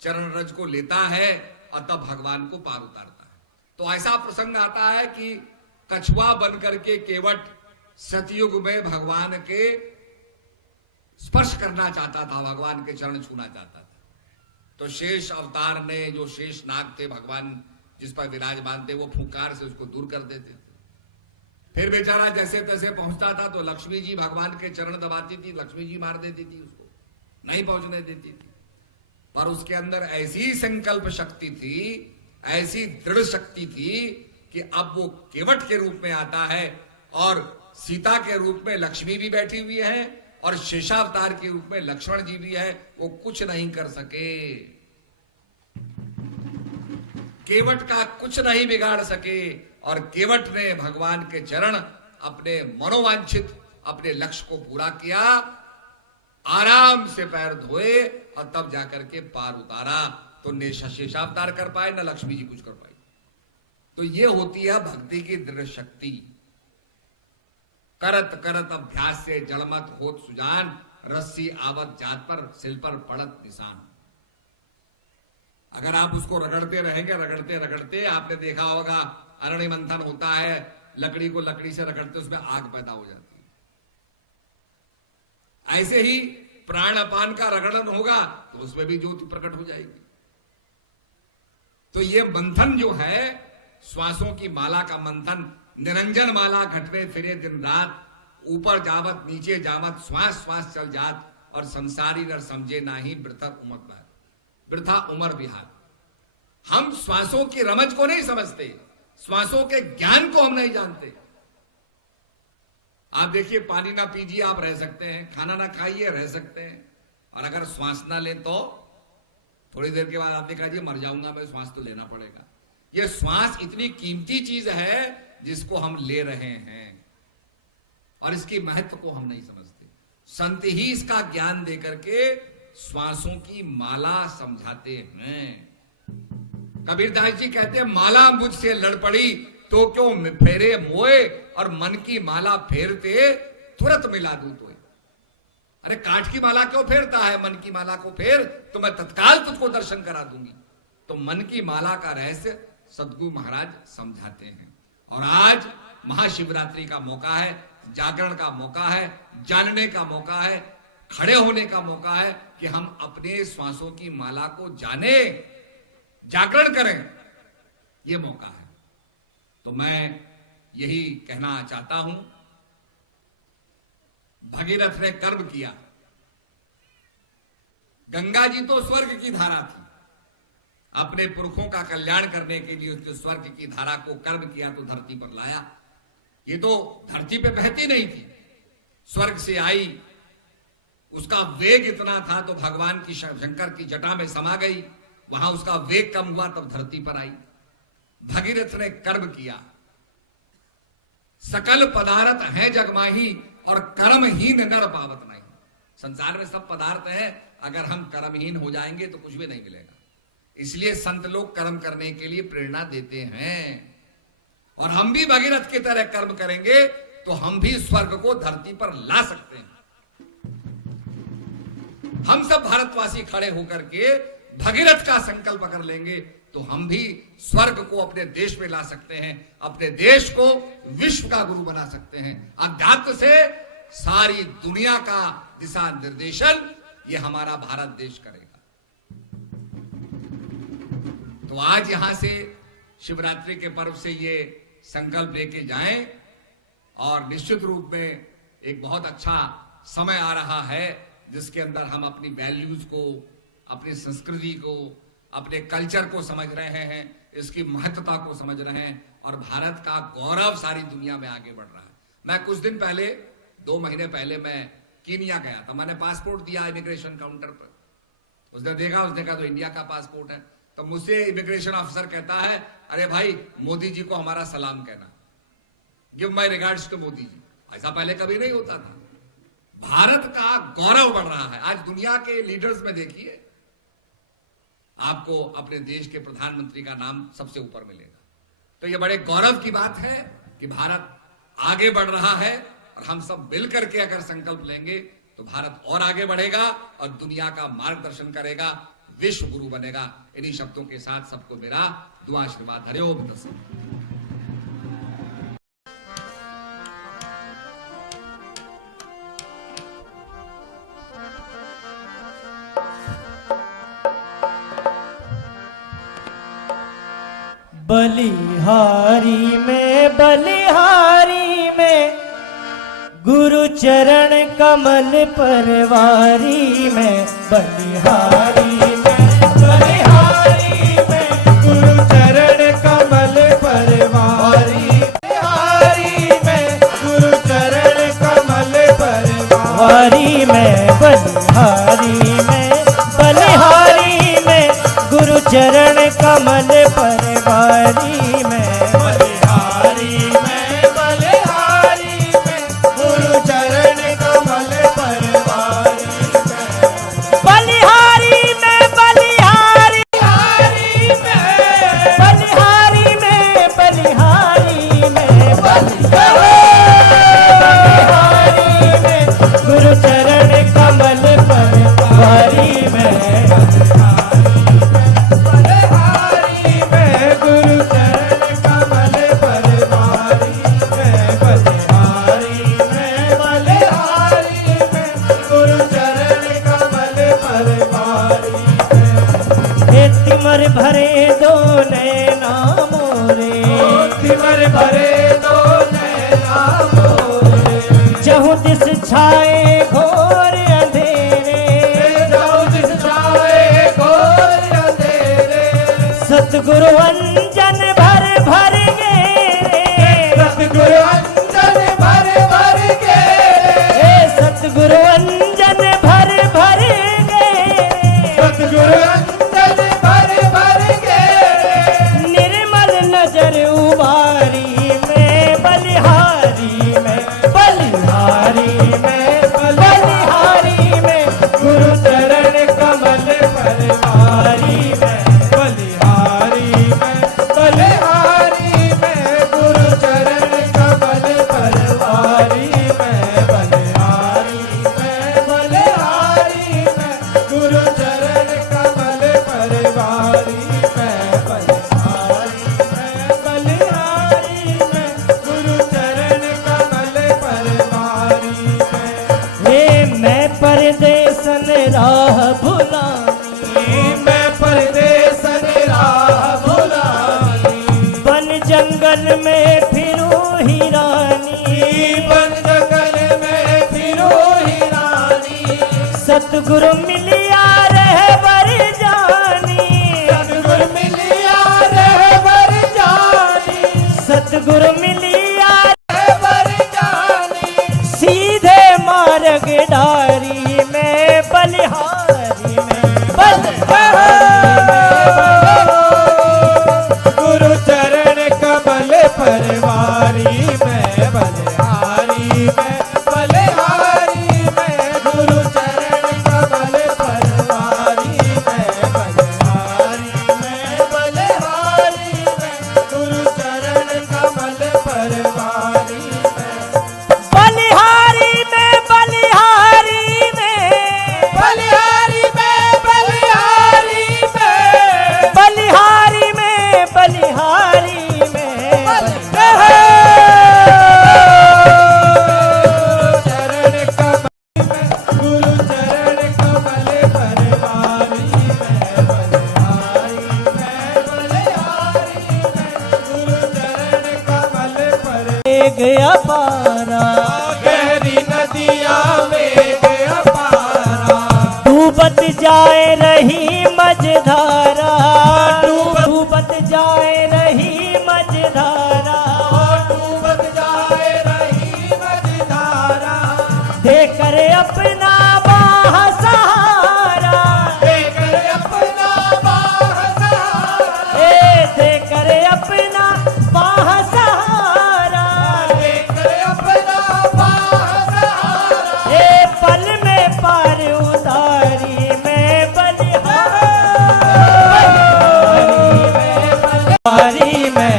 चरण रज को लेता है और तब भगवान को पार उतारता है। तो ऐसा प्रसंग आता है कि कछुआ बनकर के केवट सतयुग में भगवान के स्पर्श करना चाहता था, भगवान के चरण छूना चाहता था। तो शेष अवतार ने, जो शेष नाग थे भगवान जिस पर विराजमान थे, वो फुंकार से उसको दूर कर देते थे। फिर बेचारा जैसे तैसे पहुंचता था तो लक्ष्मी जी भगवान के चरण दबाती थी, लक्ष्मी जी मार देती थी, उसको नहीं पहुंचने देती थी। पर उसके अंदर ऐसी संकल्प शक्ति थी, ऐसी दृढ़ शक्ति थी कि अब वो केवट के रूप में आता है और सीता के रूप में लक्ष्मी भी बैठी हुई है और शेषावतार के रूप में लक्ष्मण जी भी है। वो कुछ नहीं कर सके, केवट का कुछ नहीं बिगाड़ सके। और केवट ने भगवान के चरण, अपने मनोवांछित अपने लक्ष्य को पूरा किया, आराम से पैर धोए और तब जाकर के पार उतारा। तो न शेषावतार कर पाए, न लक्ष्मी जी कुछ कर पाई। तो ये होती है भक्ति की दृढ़ शक्ति। करत करत अभ्यास से जड़मत होत सुजान, रस्सी आवत जात पर सिल पर पड़त निशान। अगर आप उसको रगड़ते रहेंगे, रगड़ते रगड़ते, आपने देखा होगा अरण्य मंथन होता है, लकड़ी को लकड़ी से रगड़ते उसमें आग पैदा हो जाती है। ऐसे ही प्राण अपान का रगड़न होगा तो उसमें भी ज्योति प्रकट हो जाएगी। तो ये मंथन जो है, श्वासों की माला का मंथन, निरंजन माला घटवे फिरे दिन रात, ऊपर जावत नीचे जावत, श्वास श्वास चल जात, और संसारी नर समझे नाही वृथा उमर बहार, वृथा उमर विहार। हम श्वासों की रमज को नहीं समझते, श्वासों के ज्ञान को हम नहीं जानते। आप देखिए, पानी ना पीजिए आप रह सकते हैं, खाना ना खाइए रह सकते हैं, और अगर श्वास ना लें तो थोड़ी देर के बाद आपने कहा जी मर जाऊंगा मैं, श्वास तो लेना पड़ेगा। यह श्वास इतनी कीमती चीज है जिसको हम ले रहे हैं और इसकी महत्व को हम नहीं समझते। संत ही इसका ज्ञान देकर के श्वासों की माला समझाते हैं। कबीरदास जी कहते हैं, माला मुझसे लड़ पड़ी तो क्यों फेरे मोए, और मन की माला फेरते तुरंत मिला दूं तो। अरे काठ की माला क्यों फेरता है, मन की माला को फेर तो मैं तत्काल तुझको दर्शन करा दूंगी। तो मन की माला का रहस्य सद्गुरु महाराज समझाते हैं। और आज महाशिवरात्रि का मौका है, जागरण का मौका है, जानने का मौका है, खड़े होने का मौका है कि हम अपने श्वासों की माला को जाने, जागरण करें, यह मौका है। तो मैं यही कहना चाहता हूं, भगीरथ ने कर्म किया। गंगा जी तो स्वर्ग की धारा थी, अपने पुरखों का कल्याण करने के लिए उसने स्वर्ग की धारा को कर्म किया तो धरती पर लाया। ये तो धरती पे बहती नहीं थी, स्वर्ग से आई, उसका वेग इतना था तो भगवान की शंकर की जटा में समा गई, वहां उसका वेग कम हुआ तब धरती पर आई। भगीरथ ने कर्म किया। सकल पदार्थ है जगमाही और कर्महीन नर पावत नहीं। संसार में सब पदार्थ है, अगर हम कर्महीन हो जाएंगे तो कुछ भी नहीं मिलेगा। इसलिए संत लोग कर्म करने के लिए प्रेरणा देते हैं, और हम भी भगीरथ की तरह कर्म करेंगे तो हम भी स्वर्ग को धरती पर ला सकते हैं। हम सब भारतवासी खड़े होकर के भगीरथ का संकल्प कर लेंगे तो हम भी स्वर्ग को अपने देश में ला सकते हैं, अपने देश को विश्व का गुरु बना सकते हैं। अध्यात्म से सारी दुनिया का दिशा निर्देशन ये हमारा भारत देश करेगा। तो आज यहां से शिवरात्रि के पर्व से ये संकल्प लेके जाएं, और निश्चित रूप में एक बहुत अच्छा समय आ रहा है जिसके अंदर हम अपनी वैल्यूज को, अपनी संस्कृति को, अपने कल्चर को समझ रहे हैं, इसकी महत्ता को समझ रहे हैं, और भारत का गौरव सारी दुनिया में आगे बढ़ रहा है। मैं कुछ दिन पहले, 2 महीने पहले मैं कीनिया गया था। मैंने पासपोर्ट दिया इमिग्रेशन काउंटर पर, उसने देखा, उसने कहा तो इंडिया का पासपोर्ट है। तो मुझसे इमिग्रेशन ऑफिसर कहता है, अरे भाई मोदी जी को हमारा सलाम कहना, give my regards to Modi ji. ऐसा पहले कभी नहीं होता था। भारत का गौरव बढ़ रहा है। आज दुनिया के लीडर्स में देखिए, आपको अपने देश के प्रधानमंत्री का नाम सबसे ऊपर मिलेगा। तो यह बड़े गौरव की बात है कि भारत आगे बढ़ रहा है, और हम सब मिलकर के अगर संकल्प लेंगे तो भारत और आगे बढ़ेगा और दुनिया का मार्गदर्शन करेगा, विश्व गुरु बनेगा। इन्हीं शब्दों के साथ सबको मेरा दुआ आशीर्वाद। हरि ओम तत्सत। बलिहारी में गुरु चरण कमल परवारी में, बलिहारी में गुरु चरण कमल परवारी, बलिहारी में गुरु चरण कमल परवारी में, बलिहारी में गुरु चरण कमल परवारी में, बलिहारी में गुरु चरण कमल परवारी में, बलिहारी में भरे दो नैना मोरे, जहु दिस छाए घोर अंधेरे, जाओ जिस छाए घोर अंधेरे, सतगुरु अंजन भर भर गेरे, सतगुरु अंजन भर भर के, सतगुरु अंजन भर भर गेरे, सतगुरु अंजन भर भर के, निर्मल नजर उबारी में बलिहारी में, बलिहारी में, बलिहारी में, गुरु चरण कमल परवारी में, बलिहारी में, बलिहारी में, गुरु चरण कमल परवारी में, बलिहारी में, बलिहारी में, गुरु चरण कमल परवारी में, बलिहारी में, बलिहारी में, गुरु चरण कमल परवारी में। हे मैं परदेसन राह भुलानी, मैं परदेसन राह भुलानी, बन जंगल में फिरूं ही रानी, बन जंगल में फिरो ही रानी, सतगुरु मिलिया रह बर जानी, सतगुरु मिलिया रहबर जानी, सतगुरु मिलिया रहबर जानी, सीधे मार्ग डारी में, बलिहारी में, गुरु चरण कमल परवारी में, बलिहारी में, बलिहारी में, गुरु चरण कमल परवारी में, बलिहारी में, बलिहारी में, गुरु चरण कमल परवारी में, बलिहारी में, बलिहारी में, बलिहारी में, बलिहारी में, बलिहारी में, बलिहारी में, चरण कमल में, गुरु चरण कमल परवारी में, बलिहारी में, बलिहारी में, गुरु चरण कमल पर गया पारा, गहरी नदिया में गया पारा, डूबत जाए रही मझधारा, डूबत जाए रही मझधारा, डूबत जाए रही मझधारा, देकर अपना बाह सहारा, देकर अपना बाह सहारा, देकर अपना बाह सहारा, देकर अपना बाह सहारा, पल में पार उतारी में, बलिहारी में,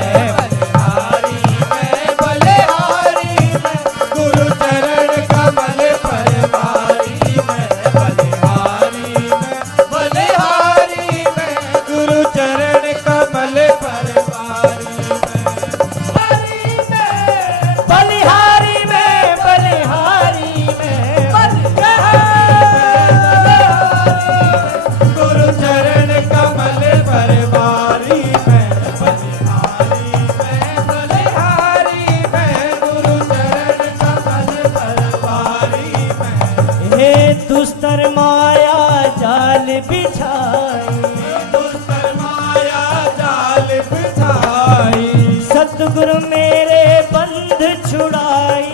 बलिहारी में, बलिहारी में, गुरु चरण कमल परवारी में, बलिहारी में, बलिहारी में, गुरु चरण कमल परवारी में, बलिहारी में, बलिहारी में, गुरु चरण कमल परवारी में, बलिहारी में, बलिहारी में, गुरु चरण कमल परवारी में, हे दुस्तर माया जाल बिछाई, दुष्कर माया जाल बिछाई, सतगुरु मेरे बंध छुड़ाई,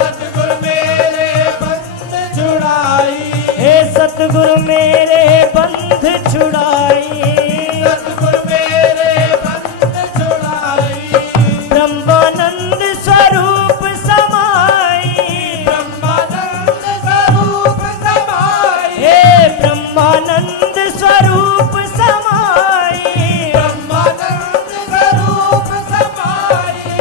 सतगुरु मेरे बंद छुड़ाई, हे सतगुरु मेरे बंध छुड़ाई, सतगुरु मेरे बंद छुड़ाई, ब्रह्मानंद स्वरूप समाई, ब्रह्मानंद स्वरूप समाई, हे ब्रह्मानंद स्वरूप समाई, ब्रह्मानंद स्वरूप समाई,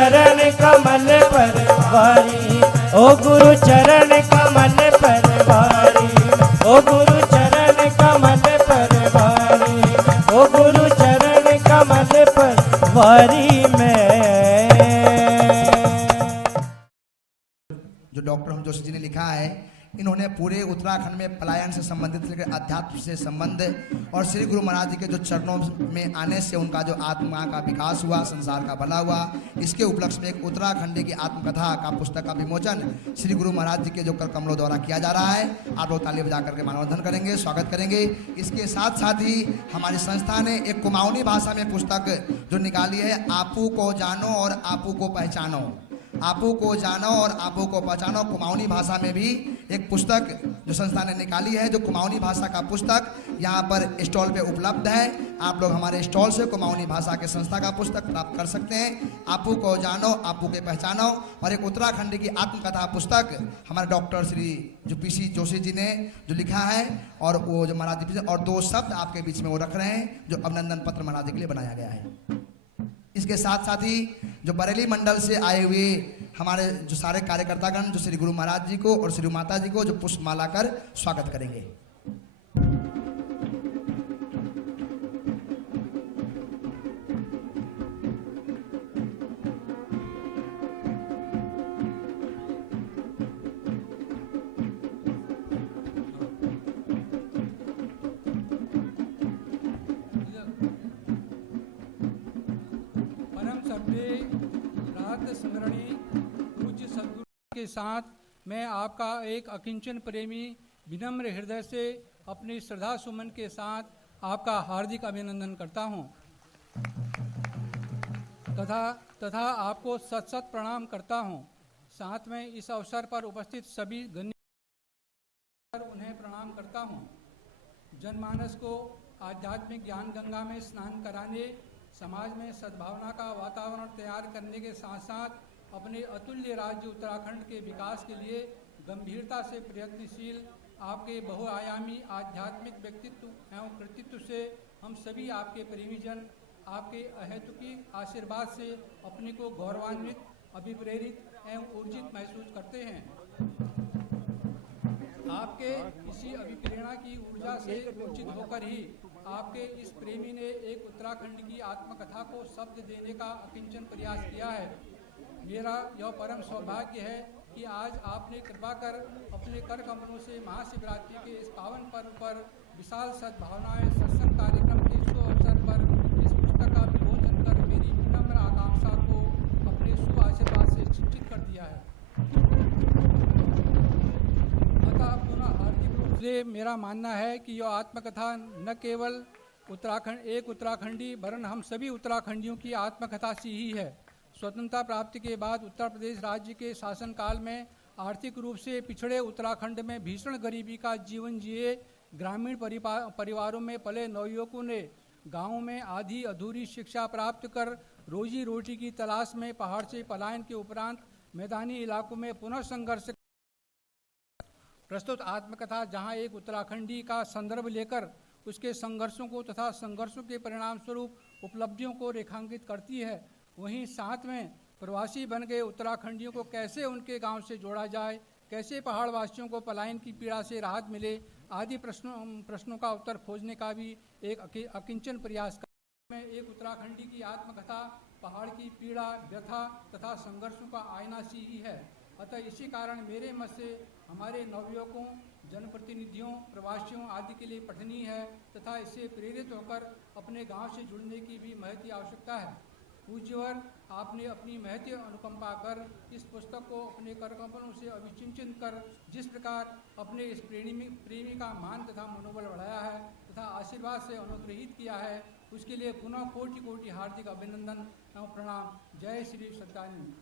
चरण कमल पर वारी, ओ गुरु चरण कमल पर वारी, ओ गुरु चरण कमल पर वारी, ओ गुरु चरण कमल पर वारी में। जो डॉक्टर हम जोशी जी ने लिखा है, इन्होंने पूरे उत्तराखंड में पलायन से संबंधित लेकर अध्यात्म से संबंध और श्री गुरु महाराज जी के जो चरणों में आने से उनका जो आत्मा का विकास हुआ, संसार का भला हुआ, इसके उपलक्ष्य में एक उत्तराखंडी की आत्मकथा का पुस्तक का विमोचन श्री गुरु महाराज जी के जो कर कमलों द्वारा किया जा रहा है। आप लोग ताली बजा करके मानवंदन करेंगे, स्वागत करेंगे। इसके साथ साथ ही हमारी संस्था ने एक कुमाऊनी भाषा में पुस्तक जो निकाली है, आपू को जानो और आपू को पहचानो, आपू को जानो और आपू को पहचानो, कुमाऊनी भाषा में भी एक पुस्तक जो संस्था ने निकाली है। जो कुमाऊनी भाषा का पुस्तक यहाँ पर स्टॉल पे उपलब्ध है। आप लोग हमारे स्टॉल से कुमाऊनी भाषा के संस्था का पुस्तक प्राप्त कर सकते हैं। आपू को जानो, आपू के पहचानो, और एक उत्तराखंड की आत्मकथा पुस्तक हमारे डॉक्टर श्री जो पीसी जोशी जी ने जो लिखा है, और वो जो महाराज जी, और 2 शब्द आपके बीच में वो रख रहे हैं जो अभिनंदन पत्र महाराज जी के लिए बनाया गया है। इसके साथ साथ ही जो बरेली मंडल से आए हुए हमारे जो सारे कार्यकर्तागण जो श्री गुरु महाराज जी को और श्री माता जी को जो पुष्पमाला कर स्वागत करेंगे। संग्रहणी पूज्य सद्गुरु के साथ मैं आपका एक अकिंचन प्रेमी विनम्र हृदय से अपनी श्रद्धा सुमन के साथ आपका हार्दिक अभिनंदन करता हूं तथा आपको सत सत प्रणाम करता हूं। साथ में इस अवसर पर उपस्थित सभी गण्य उन्हें प्रणाम करता हूं। जनमानस को आध्यात्मिक ज्ञान गंगा में स्नान कराने, समाज में सद्भावना का वातावरण तैयार करने के साथ साथ अपने अतुल्य राज्य उत्तराखंड के विकास के लिए गंभीरता से प्रयत्नशील आपके बहुआयामी आध्यात्मिक व्यक्तित्व एवं कृतित्व से हम सभी आपके प्रेमीजन आपके अहेतुकी आशीर्वाद से अपने को गौरवान्वित, अभिप्रेरित एवं ऊर्जित महसूस करते हैं। आपके इसी अभिप्रेरणा की ऊर्जा से ऊर्जित होकर ही आपके इस प्रेमी ने एक उत्तराखंड की आत्मकथा को शब्द देने का अकिंचन प्रयास किया है। मेरा यह परम सौभाग्य है कि आज आपने कृपा कर अपने कर कमलों से महाशिवरात्रि के इस पावन पर्व पर विशाल सद्भावनाएं सत्संग कार्यक्रम के शुभ अवसर पर इस पुस्तक का विमोचन कर मेरी विनम्र आकांक्षा को अपने शुभ आशीर्वाद से शिक्षित कर दिया है। अतः पुनः हार्दिक रूप से मेरा मानना है कि यह आत्मकथा न केवल एक उत्तराखंडी वरन हम सभी उत्तराखंडियों की आत्मकथा सी ही है। स्वतंत्रता प्राप्ति के बाद उत्तर प्रदेश राज्य के शासनकाल में आर्थिक रूप से पिछड़े उत्तराखंड में भीषण गरीबी का जीवन जिए ग्रामीण परिवारों में पले नवयुवकों ने गाँव में आधी अधूरी शिक्षा प्राप्त कर रोजी रोटी की तलाश में पहाड़ से पलायन के उपरांत मैदानी इलाकों में पुनः संघर्ष। प्रस्तुत आत्मकथा जहां एक उत्तराखंडी का संदर्भ लेकर उसके संघर्षों को तथा संघर्षों के परिणाम स्वरूप उपलब्धियों को रेखांकित करती है, वहीं साथ में प्रवासी बन गए उत्तराखंडियों को कैसे उनके गांव से जोड़ा जाए, कैसे पहाड़वासियों को पलायन की पीड़ा से राहत मिले आदि प्रश्नों का उत्तर खोजने का भी एक अकिंचन प्रयास में एक उत्तराखंडी की आत्मकथा पहाड़ की पीड़ा, व्यथा तथा संघर्षों का आईना सी ही है। अतः इसी कारण मेरे मत से हमारे नवयुवकों, जनप्रतिनिधियों, प्रवासियों आदि के लिए पठनीय है तथा इससे प्रेरित होकर अपने गांव से जुड़ने की भी महती आवश्यकता है। पूज्यवर, आपने अपनी महती अनुकंपा कर इस पुस्तक को अपने करकमलों से अभिचिंतित कर जिस प्रकार अपने इस प्रेमी का मान तथा मनोबल बढ़ाया है तथा आशीर्वाद से अनुग्रहित किया है, उसके लिए पुनः कोटि कोटि हार्दिक अभिनंदन एवं प्रणाम। जय श्री सत्यानंद।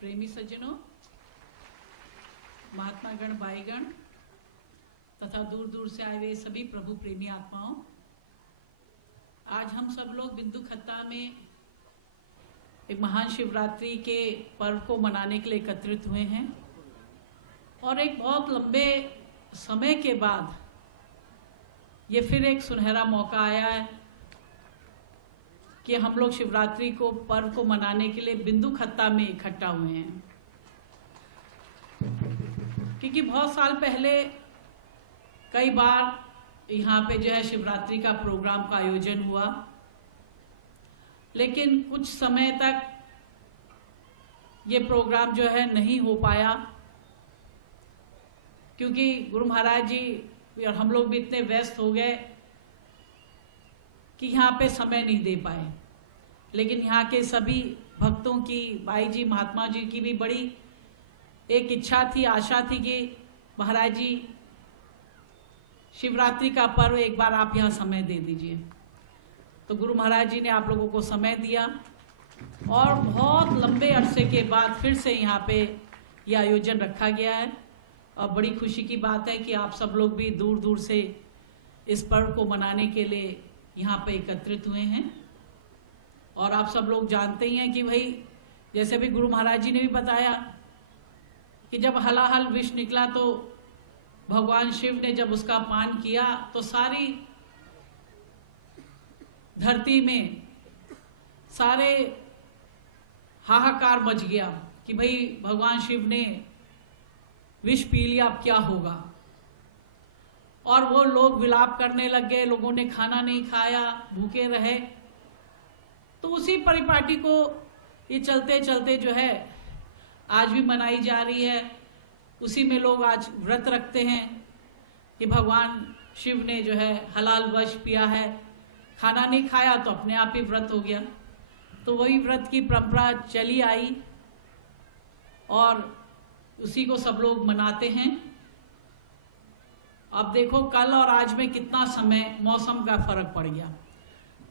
प्रेमी सज्जनों, महात्मा गण, भाईगण तथा दूर दूर से आए हुए सभी प्रभु प्रेमी आत्माओं, आज हम सब लोग बिंदु खत्ता में एक महान शिवरात्रि के पर्व को मनाने के लिए एकत्रित हुए हैं। और एक बहुत लंबे समय के बाद ये फिर एक सुनहरा मौका आया है कि हम लोग शिवरात्रि को पर्व को मनाने के लिए बिंदु खत्ता में इकट्ठा हुए हैं। क्योंकि बहुत साल पहले कई बार यहाँ पे जो है शिवरात्रि का प्रोग्राम का आयोजन हुआ, लेकिन कुछ समय तक ये प्रोग्राम जो है नहीं हो पाया, क्योंकि गुरु महाराज जी और हम लोग भी इतने व्यस्त हो गए कि यहाँ पे समय नहीं दे पाए। लेकिन यहाँ के सभी भक्तों की, भाई जी महात्मा जी की भी बड़ी एक इच्छा थी, आशा थी कि महाराज जी शिवरात्रि का पर्व एक बार आप यहाँ समय दे दीजिए। तो गुरु महाराज जी ने आप लोगों को समय दिया और बहुत लंबे अरसे के बाद फिर से यहाँ पे ये आयोजन रखा गया है। और बड़ी खुशी की बात है कि आप सब लोग भी दूर दूर से इस पर्व को मनाने के लिए यहाँ पे एकत्रित हुए हैं। और आप सब लोग जानते ही हैं कि भाई जैसे भी गुरु महाराज जी ने भी बताया कि जब हलाहल विष निकला तो भगवान शिव ने जब उसका पान किया तो सारी धरती में सारे हाहाकार मच गया कि भाई भगवान शिव ने विष पी लिया, अब क्या होगा। और वो लोग विलाप करने लग गए, लोगों ने खाना नहीं खाया, भूखे रहे। तो उसी परिपाटी को ये चलते चलते जो है आज भी मनाई जा रही है। उसी में लोग आज व्रत रखते हैं कि भगवान शिव ने जो है हलाल विष पिया है, खाना नहीं खाया तो अपने आप ही व्रत हो गया। तो वही व्रत की परंपरा चली आई और उसी को सब लोग मनाते हैं। अब देखो कल और आज में कितना समय मौसम का फर्क पड़ गया।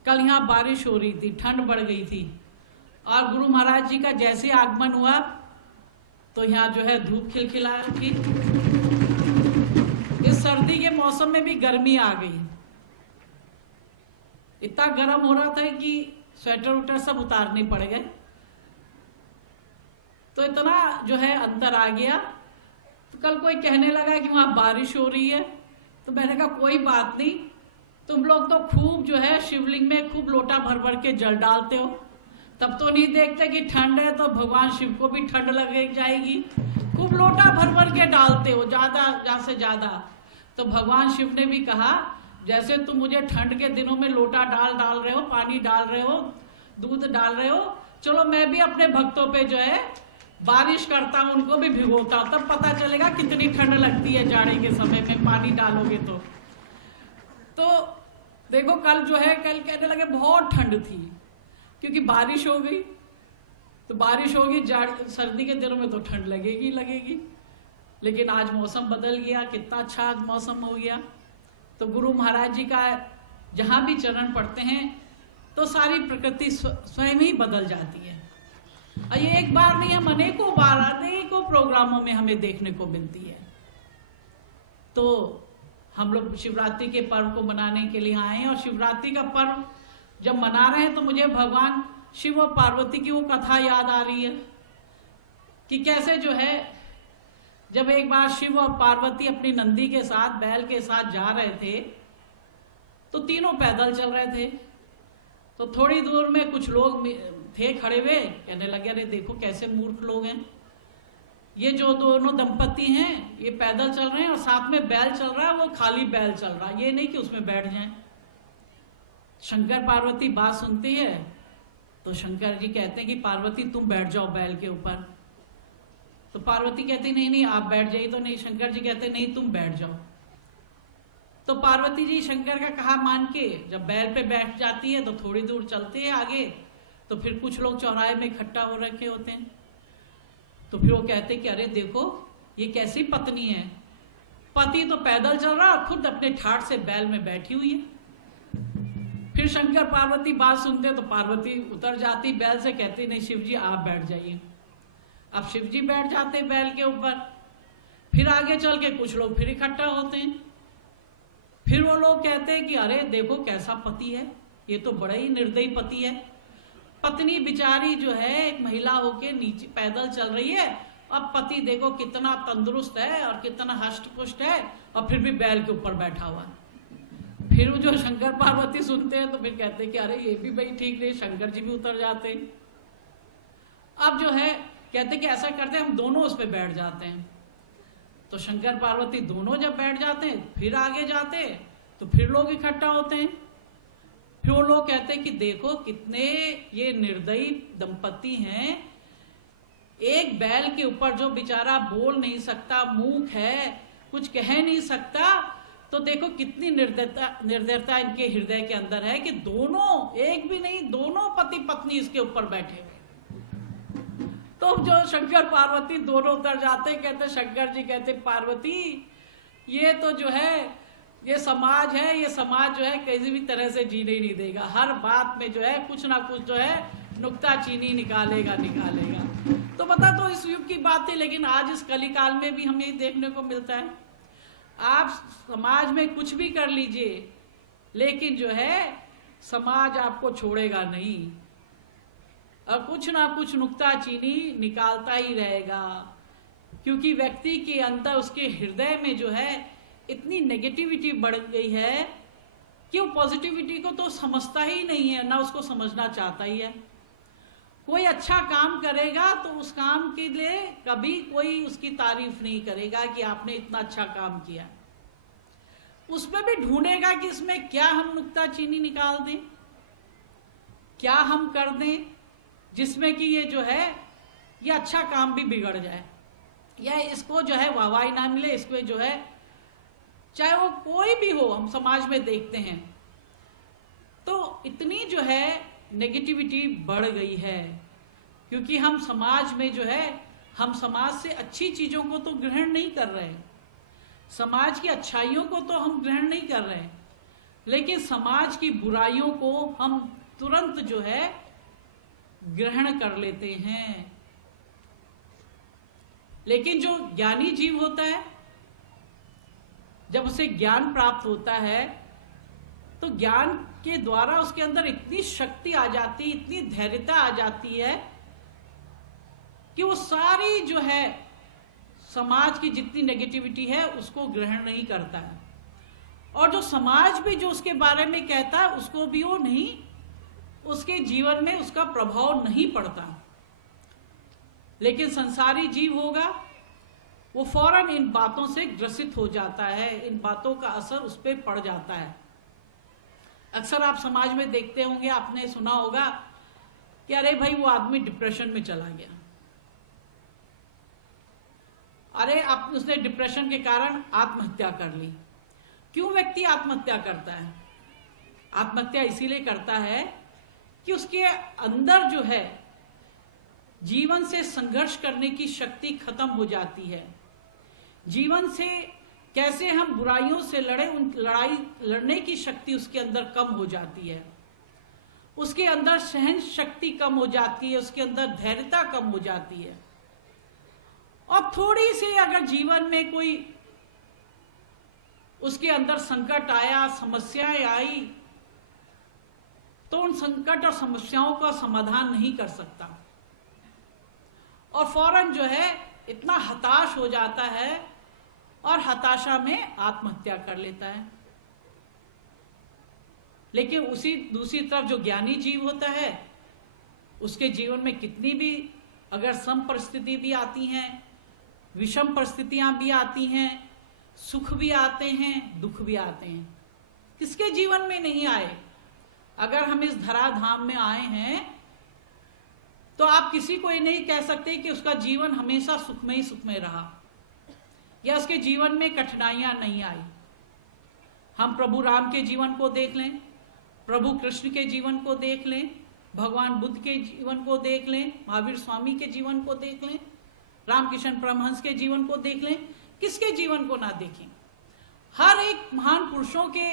कल यहाँ बारिश हो रही थी, ठंड बढ़ गई थी, और गुरु महाराज जी का जैसे आगमन हुआ तो यहाँ जो है धूप खिलखिला थी। इस सर्दी के मौसम में भी गर्मी आ गई, इतना गर्म हो रहा था कि स्वेटर उटर सब उतारने पड़ गए। तो इतना जो है अंतर आ गया। तो कल कोई कहने लगा कि वहां बारिश हो रही है, तो मैंने कहा कोई बात नहीं, तुम लोग तो खूब जो है शिवलिंग में खूब लोटा भर भर के जल डालते हो, तब तो नहीं देखते कि ठंड है तो भगवान शिव को भी ठंड लग जाएगी। खूब लोटा भर भर के डालते हो, ज्यादा से ज्यादा। तो भगवान शिव ने भी कहा जैसे तुम मुझे ठंड के दिनों में लोटा डाल रहे हो, पानी डाल रहे हो, दूध डाल रहे हो, चलो मैं भी अपने भक्तों पे जो है बारिश करता हूं, उनको भी भिगोता हूं, तब पता चलेगा कितनी ठंड लगती है जाड़े के समय में पानी डालोगे तो देखो कल जो है, कल कहने लगे बहुत ठंड थी क्योंकि बारिश हो गई। तो बारिश होगी सर्दी के दिनों में तो ठंड लगेगी। लेकिन आज मौसम बदल गया, कितना अच्छा मौसम हो गया। तो गुरु महाराज जी का जहां भी चरण पड़ते हैं तो सारी प्रकृति स्वयं ही बदल जाती है। और ये एक बार नहीं, हम अनेकों बार अनेकों प्रोग्रामों में हमें देखने को मिलती है। तो हम लोग शिवरात्रि के पर्व को मनाने के लिए आए हैं, और शिवरात्रि का पर्व जब मना रहे हैं तो मुझे भगवान शिव और पार्वती की वो कथा याद आ रही है कि कैसे जो है जब एक बार शिव और पार्वती अपनी नंदी के साथ, बैल के साथ जा रहे थे, तो तीनों पैदल चल रहे थे। तो थोड़ी दूर में कुछ लोग थे खड़े हुए, कहने लगे अरे देखो कैसे मूर्ख लोग हैं, ये जो दोनों दंपति हैं ये पैदल चल रहे हैं और साथ में बैल चल रहा है, वो खाली बैल चल रहा है, ये नहीं कि उसमें बैठ जाएं। शंकर पार्वती बात सुनती है तो शंकर जी कहते हैं कि पार्वती तुम बैठ जाओ बैल के ऊपर। तो पार्वती कहती नहीं आप बैठ जाइए। तो नहीं, शंकर जी कहते नहीं तुम बैठ जाओ। तो पार्वती जी शंकर का कहा मान के जब बैल पे बैठ जाती है तो थोड़ी दूर चलते हैं आगे, तो फिर कुछ लोग चौराहे में इकट्ठा हो रखे होते हैं। तो फिर वो कहते कि अरे देखो ये कैसी पत्नी है, पति तो पैदल चल रहा और खुद अपने ठाठ से बैल में बैठी हुई है। फिर शंकर पार्वती बात सुनते तो पार्वती उतर जाती बैल से, कहती नहीं शिव जी आप बैठ जाइए। अब शिव जी बैठ जाते बैल के ऊपर। फिर आगे चल के कुछ लोग फिर इकट्ठा होते हैं। फिर वो लोग कहते हैं कि अरे देखो कैसा पति है, ये तो बड़ा ही निर्दयी पति है। पत्नी बिचारी जो है एक महिला होके नीचे पैदल चल रही है अब पति देखो कितना तंदुरुस्त है और कितना हष्ट पुष्ट है और फिर भी बैल के ऊपर बैठा हुआ है। फिर जो शंकर पार्वती सुनते हैं तो फिर कहते हैं कि अरे ये भी भाई ठीक नहीं, शंकर जी भी उतर जाते हैं। अब जो है कहते हैं कि ऐसा करते हैं हम दोनों उस पर बैठ जाते हैं। तो शंकर पार्वती दोनों जब बैठ जाते हैं फिर आगे जाते हैं तो फिर लोग इकट्ठा होते हैं। फिर वो लोग कहते हैं कि देखो कितने ये निर्दयी दंपति हैं, एक बैल के ऊपर जो बेचारा बोल नहीं सकता, मूक है, कुछ कह नहीं सकता, तो देखो कितनी निर्दयता इनके हृदय के अंदर है कि दोनों, एक भी नहीं, दोनों पति पत्नी इसके ऊपर बैठे हुए। तो जो शंकर पार्वती दोनों उतर जाते, कहते शंकर जी कहते पार्वती ये तो जो है ये समाज है, ये समाज जो है किसी भी तरह से जीने ही नहीं देगा, हर बात में जो है कुछ ना कुछ जो है नुक्ताचीनी निकालेगा। तो पता तो इस युग की बात थी, लेकिन आज इस कलिकाल में भी हमें देखने को मिलता है। आप समाज में कुछ भी कर लीजिए लेकिन जो है समाज आपको छोड़ेगा नहीं और कुछ ना कुछ नुक्ताचीनी निकालता ही रहेगा, क्योंकि व्यक्ति के अंदर, उसके हृदय में जो है इतनी नेगेटिविटी बढ़ गई है कि वो पॉजिटिविटी को तो समझता ही नहीं है, ना उसको समझना चाहता ही है। कोई अच्छा काम करेगा तो उस काम के लिए कभी कोई उसकी तारीफ नहीं करेगा कि आपने इतना अच्छा काम किया, उसमें भी ढूंढेगा कि इसमें क्या हम नुक्ताचीनी निकाल दें, क्या हम कर दें जिसमें कि ये जो है ये अच्छा काम भी बिगड़ जाए या इसको जो है वाहवाही ना मिले, इसमें जो है चाहे वो कोई भी हो, हम समाज में देखते हैं तो इतनी जो है नेगेटिविटी बढ़ गई है, क्योंकि हम समाज में जो है, हम समाज से अच्छी चीजों को तो ग्रहण नहीं कर रहे, समाज की अच्छाइयों को तो हम ग्रहण नहीं कर रहे, लेकिन समाज की बुराइयों को हम तुरंत जो है ग्रहण कर लेते हैं। लेकिन जो ज्ञानी जीव होता है, जब उसे ज्ञान प्राप्त होता है तो ज्ञान के द्वारा उसके अंदर इतनी शक्ति आ जाती, इतनी धैर्यता आ जाती है कि वो सारी जो है समाज की जितनी नेगेटिविटी है उसको ग्रहण नहीं करता है, और जो समाज भी जो उसके बारे में कहता है उसको भी वो नहीं, उसके जीवन में उसका प्रभाव नहीं पड़ता। लेकिन संसारी जीव होगा वो फौरन इन बातों से ग्रसित हो जाता है, इन बातों का असर उस पर पड़ जाता है। अक्सर आप समाज में देखते होंगे, आपने सुना होगा कि अरे भाई वो आदमी डिप्रेशन में चला गया, अरे आप उसने डिप्रेशन के कारण आत्महत्या कर ली। क्यों व्यक्ति आत्महत्या करता है? आत्महत्या इसीलिए करता है कि उसके अंदर जो है जीवन से संघर्ष करने की शक्ति खत्म हो जाती है। जीवन से कैसे हम बुराइयों से लड़े, उन लड़ाई लड़ने की शक्ति उसके अंदर कम हो जाती है, उसके अंदर सहन शक्ति कम हो जाती है, उसके अंदर धैर्यता कम हो जाती है। और थोड़ी सी अगर जीवन में कोई उसके अंदर संकट आया, समस्याएं आई, तो उन संकट और समस्याओं का समाधान नहीं कर सकता और फौरन जो है इतना हताश हो जाता है और हताशा में आत्महत्या कर लेता है। लेकिन उसी दूसरी तरफ जो ज्ञानी जीव होता है, उसके जीवन में कितनी भी अगर सम परिस्थिति भी आती हैं, विषम परिस्थितियां भी आती हैं, सुख भी आते हैं, दुख भी आते हैं, किसके जीवन में नहीं आए? अगर हम इस धराधाम में आए हैं तो आप किसी को ये नहीं कह सकते कि उसका जीवन हमेशा सुखमय रहा या उसके जीवन में कठिनाइयां नहीं आई। हम प्रभु राम के जीवन को देख लें, प्रभु कृष्ण के जीवन को देख लें, भगवान बुद्ध के जीवन को देख लें, महावीर स्वामी के जीवन को देख लें, रामकृष्ण परमहंस के जीवन को देख लें, किसके जीवन को ना देखें? हर एक महान पुरुषों के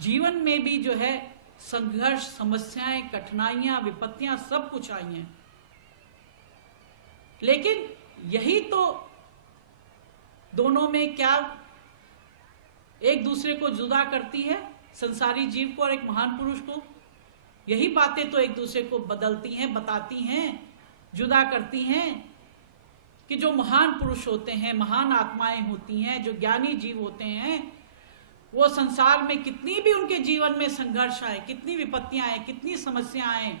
जीवन में भी जो है संघर्ष, समस्याएं, कठिनाइयां, विपत्तियां सब कुछ आई हैं। लेकिन यही तो दोनों में क्या एक दूसरे को जुदा करती है, संसारी जीव को और एक महान पुरुष को? यही बातें तो एक दूसरे को बदलती हैं, बताती हैं, जुदा करती हैं कि जो महान पुरुष होते हैं, महान आत्माएं होती हैं, जो ज्ञानी जीव होते हैं, वो संसार में कितनी भी उनके जीवन में संघर्ष आए, कितनी विपत्तियां आए, कितनी समस्याएं आए,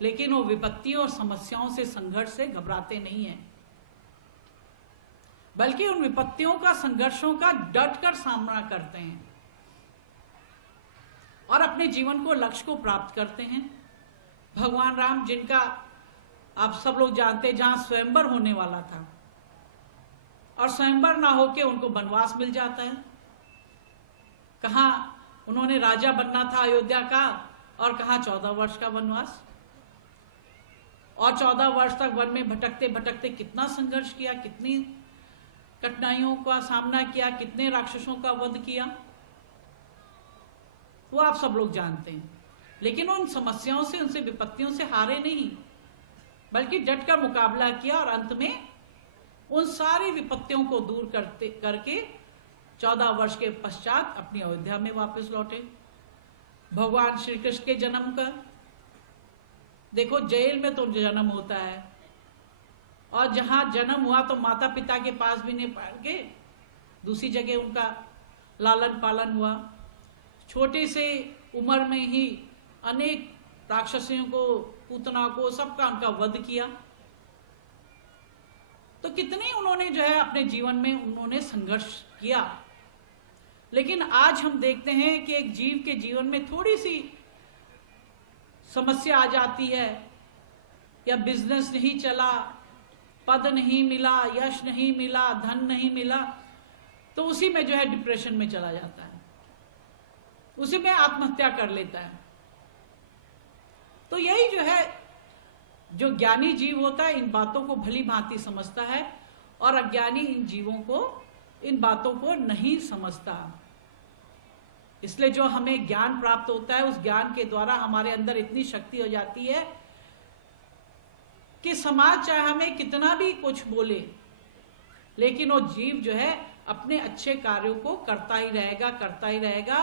लेकिन वो विपत्तियों और समस्याओं से, संघर्ष से घबराते नहीं हैं, बल्कि उन विपत्तियों का, संघर्षों का डट कर सामना करते हैं और अपने जीवन को, लक्ष्य को प्राप्त करते हैं। भगवान राम, जिनका आप सब लोग जानते हैं, जहां स्वयंवर होने वाला था और स्वयंवर ना होके उनको वनवास मिल जाता है। कहां उन्होंने राजा बनना था अयोध्या का और कहां 14 वर्ष का वनवास, और 14 वर्ष तक वन में भटकते भटकते कितना संघर्ष किया, कितनी कठिनाइयों का सामना किया, कितने राक्षसों का वध किया, वो आप सब लोग जानते हैं। लेकिन उन समस्याओं से, उनसे विपत्तियों से हारे नहीं, बल्कि डटकर मुकाबला किया और अंत में उन सारी विपत्तियों को दूर करके 14 वर्ष के पश्चात अपनी अयोध्या में वापस लौटे। भगवान श्री कृष्ण के जन्म का देखो, जेल में तो जन्म होता है, और जहां जन्म हुआ तो माता पिता के पास भी नहीं पहुंच के दूसरी जगह उनका लालन पालन हुआ। छोटे से उम्र में ही अनेक राक्षसियों को, पूतना को, सबका उनका वध किया। तो कितने उन्होंने जो है अपने जीवन में उन्होंने संघर्ष किया। लेकिन आज हम देखते हैं कि एक जीव के जीवन में थोड़ी सी समस्या आ जाती है, या बिजनेस नहीं चला, पद नहीं मिला, यश नहीं मिला, धन नहीं मिला, तो उसी में जो है डिप्रेशन में चला जाता है, उसी में आत्महत्या कर लेता है। तो यही जो है, जो ज्ञानी जीव होता है इन बातों को भली भांति समझता है, और अज्ञानी इन जीवों को, इन बातों को नहीं समझता। इसलिए जो हमें ज्ञान प्राप्त होता है, उस ज्ञान के द्वारा हमारे अंदर इतनी शक्ति हो जाती है कि समाज चाहे हमें कितना भी कुछ बोले, लेकिन वो जीव जो है अपने अच्छे कार्यों को करता ही रहेगा, करता ही रहेगा,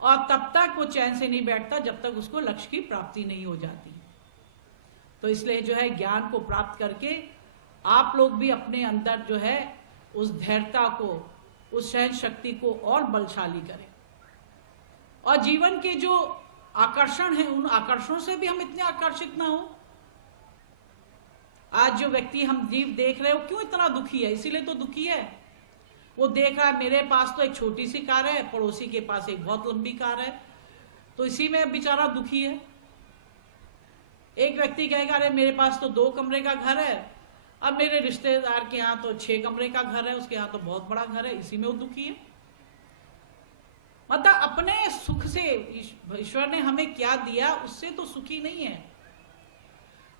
और तब तक वो चैन से नहीं बैठता जब तक उसको लक्ष्य की प्राप्ति नहीं हो जाती। तो इसलिए जो है ज्ञान को प्राप्त करके आप लोग भी अपने अंदर जो है उस धैर्यता को, उस सहन शक्ति को और बलशाली करें, और जीवन के जो आकर्षण है उन आकर्षणों से भी हम इतने आकर्षित ना हो। आज जो व्यक्ति हम जीव देख रहे हो क्यों इतना दुखी है, इसीलिए तो दुखी है। वो देख रहा है मेरे पास तो एक छोटी सी कार है, पड़ोसी के पास एक बहुत लंबी कार है, तो इसी में बेचारा दुखी है। एक व्यक्ति कहेगा अरे मेरे पास तो 2 कमरे का घर है, अब मेरे रिश्तेदार के यहाँ तो 6 कमरे का घर है, उसके यहाँ तो बहुत बड़ा घर है, इसी में वो दुखी है। मतलब अपने सुख से, ईश्वर ने हमें क्या दिया उससे तो सुखी नहीं है,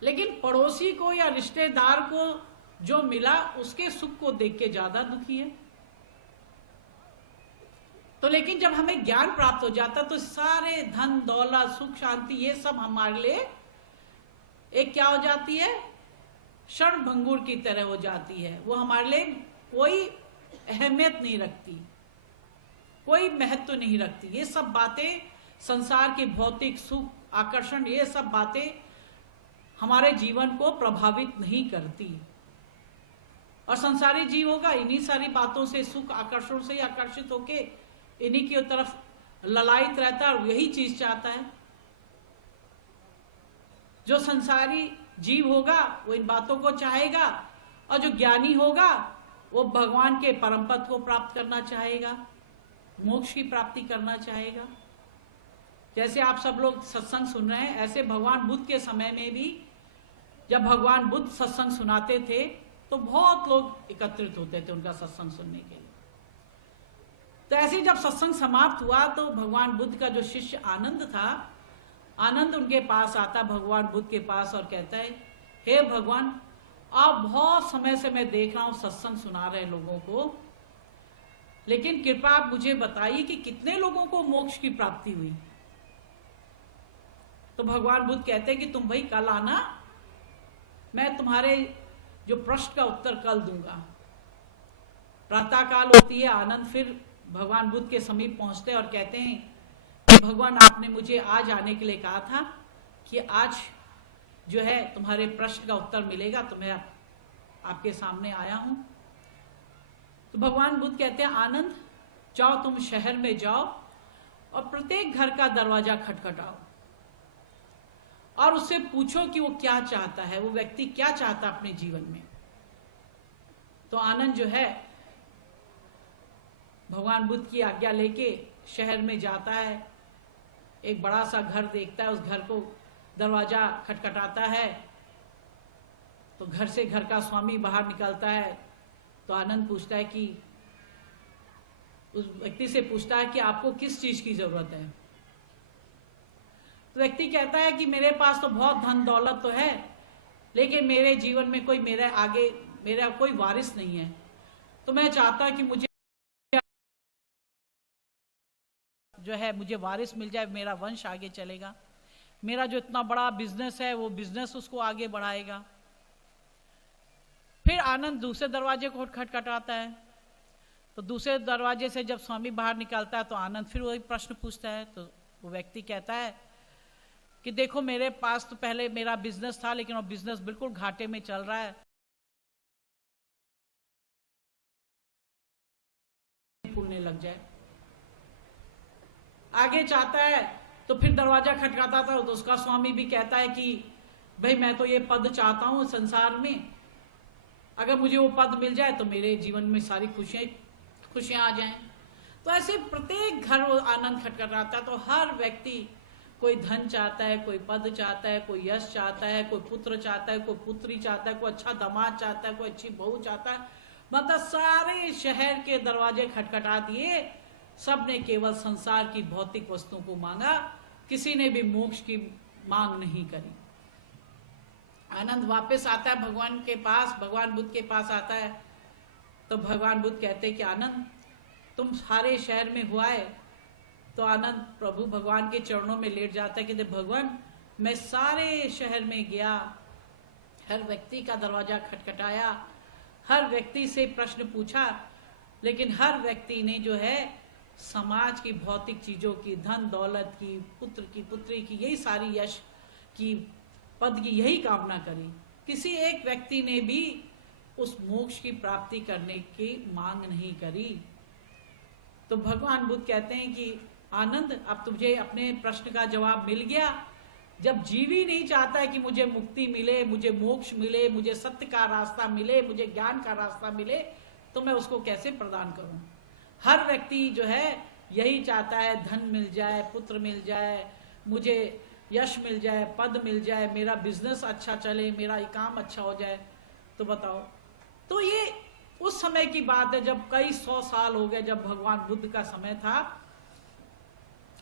लेकिन पड़ोसी को या रिश्तेदार को जो मिला उसके सुख को देख के ज्यादा दुखी है। तो लेकिन जब हमें ज्ञान प्राप्त हो जाता तो सारे धन दौलत, सुख, शांति, ये सब हमारे लिए एक क्या हो जाती है, क्षण भंगुर की तरह हो जाती है। वो हमारे लिए कोई अहमियत नहीं रखती, कोई महत्व नहीं रखती। ये सब बातें, संसार के भौतिक सुख, आकर्षण, ये सब बातें हमारे जीवन को प्रभावित नहीं करती। और संसारी जीव होगा इन्हीं सारी बातों से, सुख आकर्षण से आकर्षित होके इन्हीं की तरफ ललायित रहता है और यही चीज चाहता है। जो संसारी जीव होगा वो इन बातों को चाहेगा, और जो ज्ञानी होगा वो भगवान के परम पद को प्राप्त करना चाहेगा, मोक्ष की प्राप्ति करना चाहेगा। जैसे आप सब लोग सत्संग सुन रहे हैं, ऐसे भगवान बुद्ध के समय में भी जब भगवान बुद्ध सत्संग सुनाते थे तो बहुत लोग एकत्रित होते थे उनका सत्संग सुनने के लिए। तो ऐसे जब सत्संग समाप्त हुआ तो भगवान बुद्ध का जो शिष्य आनंद था, आनंद उनके पास आता, भगवान बुद्ध के पास, और कहता है हे भगवान, आप बहुत समय से मैं देख रहा हूं सत्संग सुना रहे लोगों को, लेकिन कृपया आप मुझे बताइए कि कितने लोगों को मोक्ष की प्राप्ति हुई। तो भगवान बुद्ध कहते हैं कि तुम भाई कल आना, मैं तुम्हारे जो प्रश्न का उत्तर कल दूंगा। प्रातः काल होती है, आनंद फिर भगवान बुद्ध के समीप पहुंचते और कहते हैं कि भगवान आपने मुझे आज आने के लिए कहा था कि आज जो है तुम्हारे प्रश्न का उत्तर मिलेगा, तो मैं आपके सामने आया हूं। तो भगवान बुद्ध कहते हैं, आनंद जाओ, तुम शहर में जाओ और प्रत्येक घर का दरवाजा खटखटाओ और उससे पूछो कि वो क्या चाहता है, वो व्यक्ति क्या चाहता है अपने जीवन में। तो आनंद जो है भगवान बुद्ध की आज्ञा लेके शहर में जाता है, एक बड़ा सा घर देखता है, उस घर को दरवाजा खटखटाता है तो घर से घर का स्वामी बाहर निकलता है। तो आनंद पूछता है कि उस व्यक्ति से पूछता है कि आपको किस चीज की जरूरत है। तो व्यक्ति कहता है कि मेरे पास तो बहुत धन दौलत तो है, लेकिन मेरे जीवन में कोई मेरे आगे मेरा कोई वारिस नहीं है, तो मैं चाहता हूं कि मुझे जो है मुझे वारिस मिल जाए, मेरा वंश आगे चलेगा, मेरा जो इतना बड़ा बिजनेस है वो बिजनेस उसको आगे बढ़ाएगा। फिर आनंद दूसरे दरवाजे को खटखटाता है। तो दूसरे दरवाजे से जब स्वामी बाहर निकलता है तो आनंद फिर वही प्रश्न पूछता है। तो वो व्यक्ति कहता है कि देखो, मेरे पास तो पहले मेरा बिजनेस था, लेकिन वो बिजनेस बिल्कुल घाटे में चल रहा है, फूलने लग जाए। आगे चाहता है तो फिर दरवाजा खटकाता था, तो उसका स्वामी भी कहता है कि भाई मैं तो ये पद चाहता हूं संसार में, अगर मुझे वो पद मिल जाए तो मेरे जीवन में सारी खुशियां आ जाएं। तो ऐसे प्रत्येक घर वो आनंद खटखटाता। तो हर व्यक्ति कोई धन चाहता है, कोई पद चाहता है, कोई यश चाहता है, कोई पुत्र चाहता है, कोई पुत्री चाहता है, कोई अच्छा दामाद चाहता है, कोई अच्छी बहू चाहता है। मतलब सारे शहर के दरवाजे खटखटा दिए, सब ने केवल संसार की भौतिक वस्तुओं को मांगा, किसी ने भी मोक्ष की मांग नहीं करी। आनंद वापस आता है भगवान के पास, भगवान बुद्ध के पास आता है। तो भगवान बुद्ध कहते हैं कि आनंद तुम सारे शहर में हुआ है। तो आनंद प्रभु भगवान के चरणों में लेट जाता है कि भगवान मैं सारे शहर में गया, हर व्यक्ति का दरवाजा खटखटाया, हर व्यक्ति से प्रश्न पूछा, लेकिन हर व्यक्ति ने जो है समाज की भौतिक चीजों की, धन दौलत की, पुत्र की पुत्री की, यही सारी यश की, पद की यही कामना करी। किसी एक व्यक्ति ने भी उस मोक्ष की प्राप्ति करने की मांग नहीं करी। तो भगवान बुद्ध कहते हैं कि आनंद अब तुझे अपने प्रश्न का जवाब मिल गया। जब जीव ही नहीं चाहता है कि मुझे मुक्ति मिले, मुझे मोक्ष मिले, मुझे सत्य का रास्ता मिले, मुझे ज्ञान का रास्ता मिले, तो मैं उसको कैसे प्रदान करूं। हर व्यक्ति जो है यही चाहता है, धन मिल जाए, पुत्र मिल जाए, मुझे यश मिल जाए, पद मिल जाए, मेरा बिजनेस अच्छा चले, मेरा काम अच्छा हो जाए। तो बताओ, तो ये उस समय की बात है जब कई 100 साल हो गए, जब भगवान बुद्ध का समय था,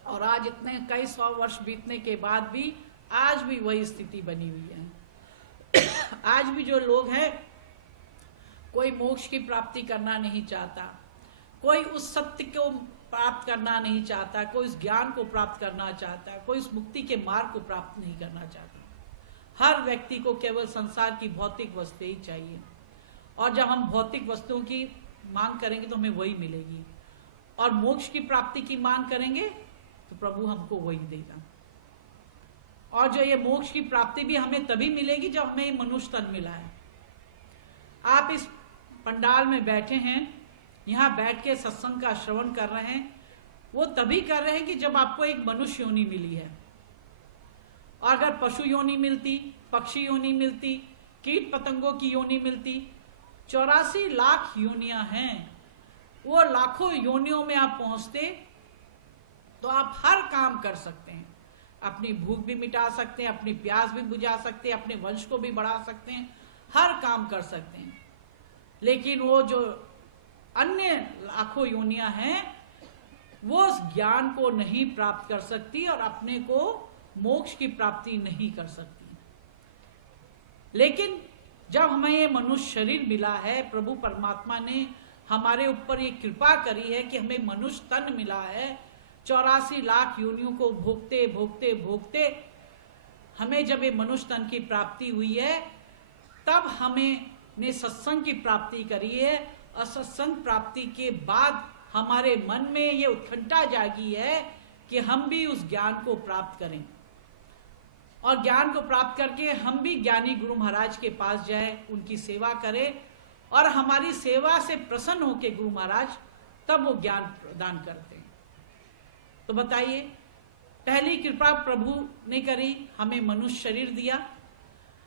और आज इतने कई 100 वर्ष बीतने के बाद भी आज भी वही स्थिति बनी हुई है। आज भी जो लोग हैं, कोई मोक्ष की प्राप्ति करना नहीं चाहता, कोई उस सत्य को प्राप्त करना नहीं चाहता, कोई उस ज्ञान को प्राप्त करना चाहता है, कोई उस मुक्ति के मार्ग को प्राप्त नहीं करना चाहता। हर व्यक्ति को केवल संसार की भौतिक वस्तुएं ही चाहिए, और जब हम भौतिक वस्तुओं की मांग करेंगे तो हमें वही मिलेगी, और मोक्ष की प्राप्ति की मांग करेंगे तो प्रभु हमको वही देगा। और जो ये मोक्ष की प्राप्ति भी हमें तभी मिलेगी जब हमें ये मनुष्य तन मिला है। आप इस पंडाल में बैठे हैं, यहाँ बैठ के सत्संग का श्रवण कर रहे हैं, वो तभी कर रहे हैं कि जब आपको एक मनुष्य योनि मिली है। और अगर पशु योनि मिलती, पक्षी योनि मिलती, कीट पतंगों की योनि मिलती, 84 लाख योनियां हैं, वो लाखों योनियों में आप पहुंचते तो आप हर काम कर सकते हैं, अपनी भूख भी मिटा सकते हैं, अपनी प्यास भी बुझा सकते हैं, अपने वंश को भी बढ़ा सकते हैं, हर काम कर सकते हैं। लेकिन वो जो अन्य लाखों योनियां हैं, वो उस ज्ञान को नहीं प्राप्त कर सकती और अपने को मोक्ष की प्राप्ति नहीं कर सकती। लेकिन जब हमें ये मनुष्य शरीर मिला है, प्रभु परमात्मा ने हमारे ऊपर ये कृपा करी है कि हमें मनुष्य तन मिला है, 84 लाख योनियों को भोगते भोगते भोगते हमें जब ये मनुष्य तन की प्राप्ति हुई है, तब हमें ने सत्संग की प्राप्ति करी है। और सत्संग प्राप्ति के बाद हमारे मन में ये उत्कंठा जागी है कि हम भी उस ज्ञान को प्राप्त करें। और ज्ञान को प्राप्त करके हम भी ज्ञानी गुरु महाराज के पास जाएं, उनकी सेवा करें और हमारी सेवा से प्रसन्न होकर गुरु महाराज तब वो ज्ञान प्रदान करते हैं। तो बताइए, पहली कृपा प्रभु ने करी, हमें मनुष्य शरीर दिया,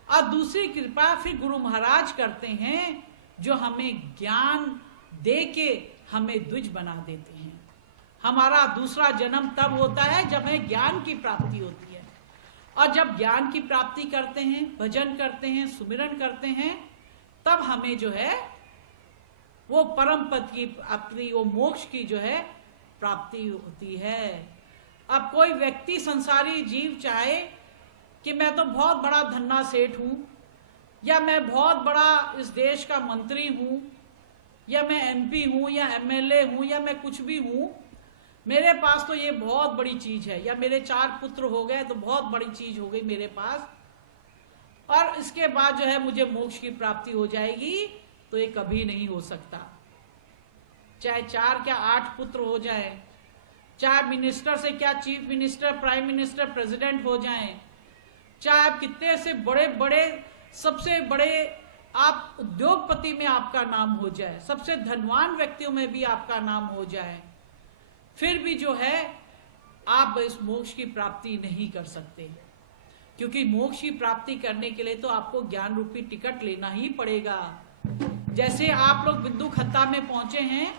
और दूसरी कृपा फिर गुरु महाराज करते हैं जो हमें ज्ञान दे के हमें द्विज बना देते हैं। हमारा दूसरा जन्म तब होता है जब हमें ज्ञान की प्राप्ति होती है, और जब ज्ञान की प्राप्ति करते हैं, भजन करते हैं, सुमिरन करते हैं, तब हमें जो है वो परम पद की प्राप्ति, वो मोक्ष की जो है प्राप्ति होती है। अब कोई व्यक्ति, संसारी जीव चाहे कि मैं तो बहुत बड़ा धन्ना सेठ हूं, या मैं बहुत बड़ा इस देश का मंत्री हूं, या मैं एमपी हूं, या एमएलए हूं, या मैं कुछ भी हूं, मेरे पास तो ये बहुत बड़ी चीज है, या मेरे 4 पुत्र हो गए तो बहुत बड़ी चीज हो गई मेरे पास, और इसके बाद जो है मुझे मोक्ष की प्राप्ति हो जाएगी, तो ये कभी नहीं हो सकता। चाहे 4 क्या 8 पुत्र हो जाए, चाहे मिनिस्टर से क्या chief minister, prime minister, president हो जाएं, चाहे आप कितने से बड़े बड़े, सबसे बड़े आप उद्योगपति में आपका नाम हो जाए, सबसे धनवान व्यक्तियों में भी आपका नाम हो जाए, फिर भी जो है आप इस मोक्ष की प्राप्ति नहीं कर सकते। क्योंकि मोक्ष की प्राप्ति करने के लिए तो आपको ज्ञान रूपी टिकट लेना ही पड़ेगा। जैसे आप लोग बिंदु खत्ता में पहुंचे हैं,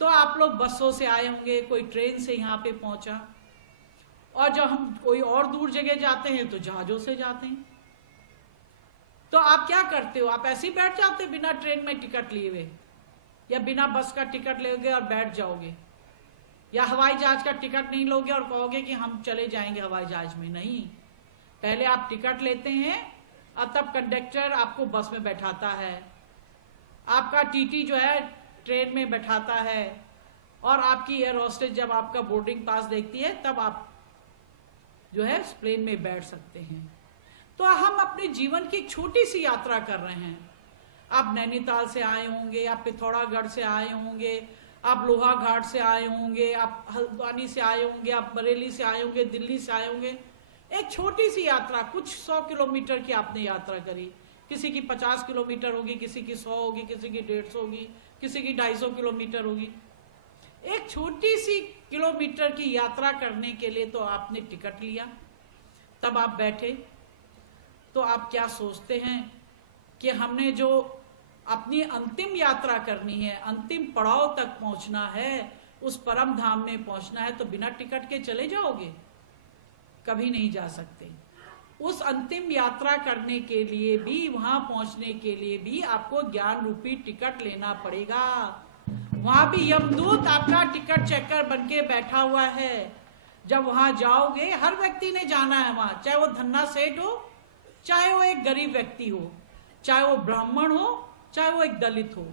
तो आप लोग बसों से आए होंगे, कोई ट्रेन से यहाँ पे पहुंचा, और जब हम कोई और दूर जगह जाते हैं तो जहाजों से जाते हैं। तो आप क्या करते हो? आप ऐसे ही बैठ जाते बिना ट्रेन में टिकट लिए हुए, या बिना बस का टिकट लोगे और बैठ जाओगे, या हवाई जहाज का टिकट नहीं लोगे और कहोगे कि हम चले जाएंगे हवाई जहाज में। नहीं, पहले आप टिकट लेते हैं और तब कंडक्टर आपको बस में बैठाता है, आपका टीटी जो है ट्रेन में बैठाता है, और आपकी एयर होस्टेस जब आपका बोर्डिंग पास देखती है तब आप जो है प्लेन में बैठ सकते हैं। तो हम अपने जीवन की छोटी सी यात्रा कर रहे हैं। आप नैनीताल से आए होंगे, आप पिथौरागढ़ से आए होंगे, आप लोहा घाट से आए होंगे, आप हल्द्वानी से आए होंगे, आप बरेली से आए होंगे, दिल्ली से आए होंगे। एक छोटी सी यात्रा, कुछ 100 किलोमीटर की आपने यात्रा करी। किसी की 50 किलोमीटर होगी, किसी की 100 होगी, किसी की 150 होगी, किसी की 250 किलोमीटर होगी। एक छोटी सी किलोमीटर की यात्रा करने के लिए तो आपने टिकट लिया, तब आप बैठे। तो आप क्या सोचते हैं कि हमने जो अपनी अंतिम यात्रा करनी है, अंतिम पड़ाव तक पहुंचना है, उस परम धाम में पहुंचना है, तो बिना टिकट के चले जाओगे? कभी नहीं जा सकते। उस अंतिम यात्रा करने के लिए भी, वहां पहुंचने के लिए भी आपको ज्ञान रूपी टिकट लेना पड़ेगा। वहां भी यमदूत आपका टिकट चेकर बनके बैठा हुआ है। जब वहां जाओगे, हर व्यक्ति ने जाना है वहां, चाहे वो धन्ना सेठ हो, चाहे वो एक गरीब व्यक्ति हो, चाहे वो ब्राह्मण हो, चाहे वो एक दलित हो,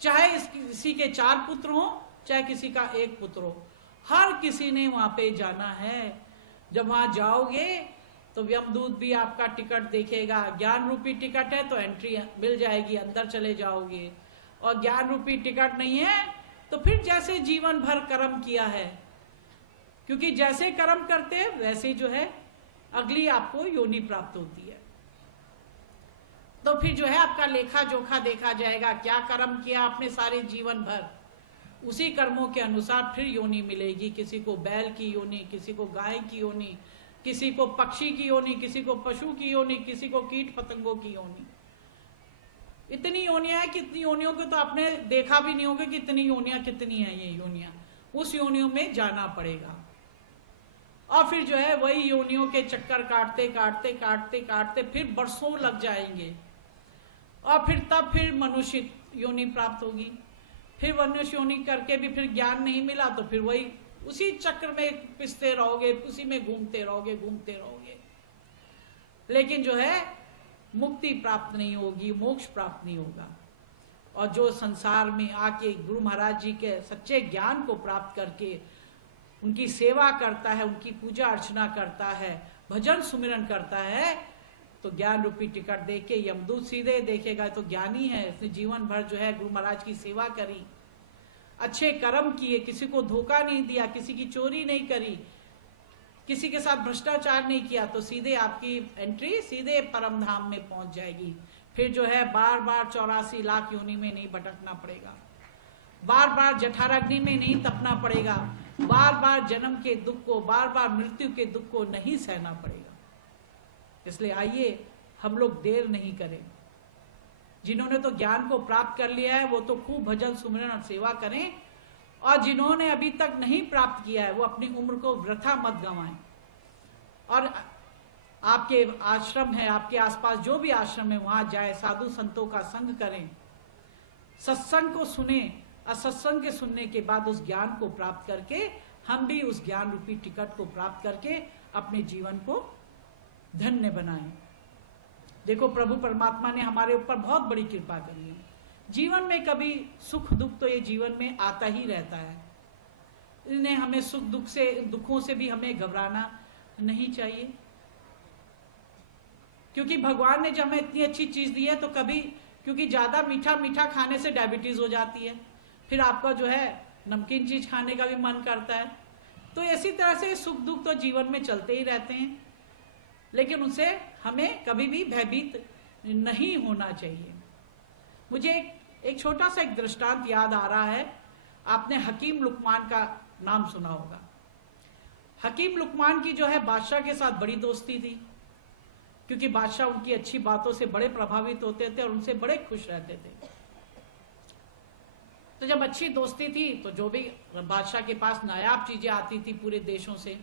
चाहे किसी के 4 पुत्र हो, चाहे किसी का 1 पुत्र हो, हर किसी ने वहां पे जाना है। जब वहां जाओगे तो यमदूत भी आपका टिकट देखेगा। ज्ञान रूपी टिकट है तो एंट्री मिल जाएगी, अंदर चले जाओगे। और ज्ञान रूपी टिकट नहीं है तो फिर जैसे जीवन भर कर्म किया है, क्योंकि जैसे कर्म करते हैं वैसे जो है अगली आपको योनि प्राप्त होती है। तो फिर जो है आपका लेखा जोखा देखा जाएगा, क्या कर्म किया आपने सारे जीवन भर, उसी कर्मों के अनुसार फिर योनि मिलेगी। किसी को बैल की योनि, किसी को गाय की योनि, किसी को पक्षी की योनि, किसी को पशु की योनि, किसी को कीट पतंगों की योनि। इतनी योनियां हैं कि इतनी योनियों को तो आपने देखा भी नहीं होगा कि इतनी योनियां कितनी हैं। ये योनियां, उस योनियों में जाना पड़ेगा। और फिर जो है वही योनियों के चक्कर काटते काटते काटते काटते फिर बरसों लग जाएंगे, और फिर तब फिर मनुष्य योनि प्राप्त होगी। फिर मनुष्य योनि करके भी फिर ज्ञान नहीं मिला तो फिर वही उसी चक्र में पिसते रहोगे, उसी में घूमते रहोगे घूमते रहोगे, लेकिन जो है मुक्ति प्राप्त नहीं होगी, मोक्ष प्राप्त नहीं होगा। और जो संसार में आके गुरु महाराज जी के सच्चे ज्ञान को प्राप्त करके उनकी सेवा करता है, उनकी पूजा अर्चना करता है, भजन सुमिरन करता है, तो ज्ञान रूपी टिकट देख के यमदूत सीधे देखेगा तो ज्ञानी है, इसने जीवन भर जो है गुरु महाराज की सेवा करी, अच्छे कर्म किए, किसी को धोखा नहीं दिया, किसी की चोरी नहीं करी, किसी के साथ भ्रष्टाचार नहीं किया तो सीधे आपकी एंट्री सीधे परम धाम में पहुंच जाएगी। फिर जो है बार बार 84 लाख योनि में नहीं भटकना पड़ेगा, बार बार जठराग्नि में नहीं तपना पड़ेगा, बार बार जन्म के दुख को, बार बार मृत्यु के दुख को नहीं सहना पड़ेगा। इसलिए आइए हम लोग देर नहीं करें। जिन्होंने तो ज्ञान को प्राप्त कर लिया है वो तो खूब भजन सुमिरन और सेवा करें, और जिन्होंने अभी तक नहीं प्राप्त किया है वो अपनी उम्र को वृथा मत गंवाएं। और आपके आश्रम है, आपके आसपास जो भी आश्रम है वहां जाए, साधु संतों का संग करें, सत्संग को सुने, और सत्संग के सुनने के बाद उस ज्ञान को प्राप्त करके हम भी उस ज्ञान रूपी टिकट को प्राप्त करके अपने जीवन को धन्य बनाएं। देखो प्रभु परमात्मा ने हमारे ऊपर बहुत बड़ी कृपा करी है। जीवन में कभी सुख दुख तो ये जीवन में आता ही रहता है, इन्हें हमें सुख दुख से, दुखों से भी हमें घबराना नहीं चाहिए, क्योंकि भगवान ने जब हमें इतनी अच्छी चीज दी है तो कभी, क्योंकि ज्यादा मीठा मीठा खाने से डायबिटीज हो जाती है, फिर आपका जो है नमकीन चीज खाने का भी मन करता है। तो इसी तरह से सुख दुख तो जीवन में चलते ही रहते हैं, लेकिन उनसे हमें कभी भी भयभीत नहीं होना चाहिए। मुझे एक छोटा सा एक दृष्टांत याद आ रहा है। आपने हकीम लुकमान का नाम सुना होगा। हकीम लुकमान की जो है बादशाह के साथ बड़ी दोस्ती थी, क्योंकि बादशाह उनकी अच्छी बातों से बड़े प्रभावित होते थे और उनसे बड़े खुश रहते थे। तो जब अच्छी दोस्ती थी तो जो भी बादशाह के पास नायाब चीजें आती थी पूरे देशों से,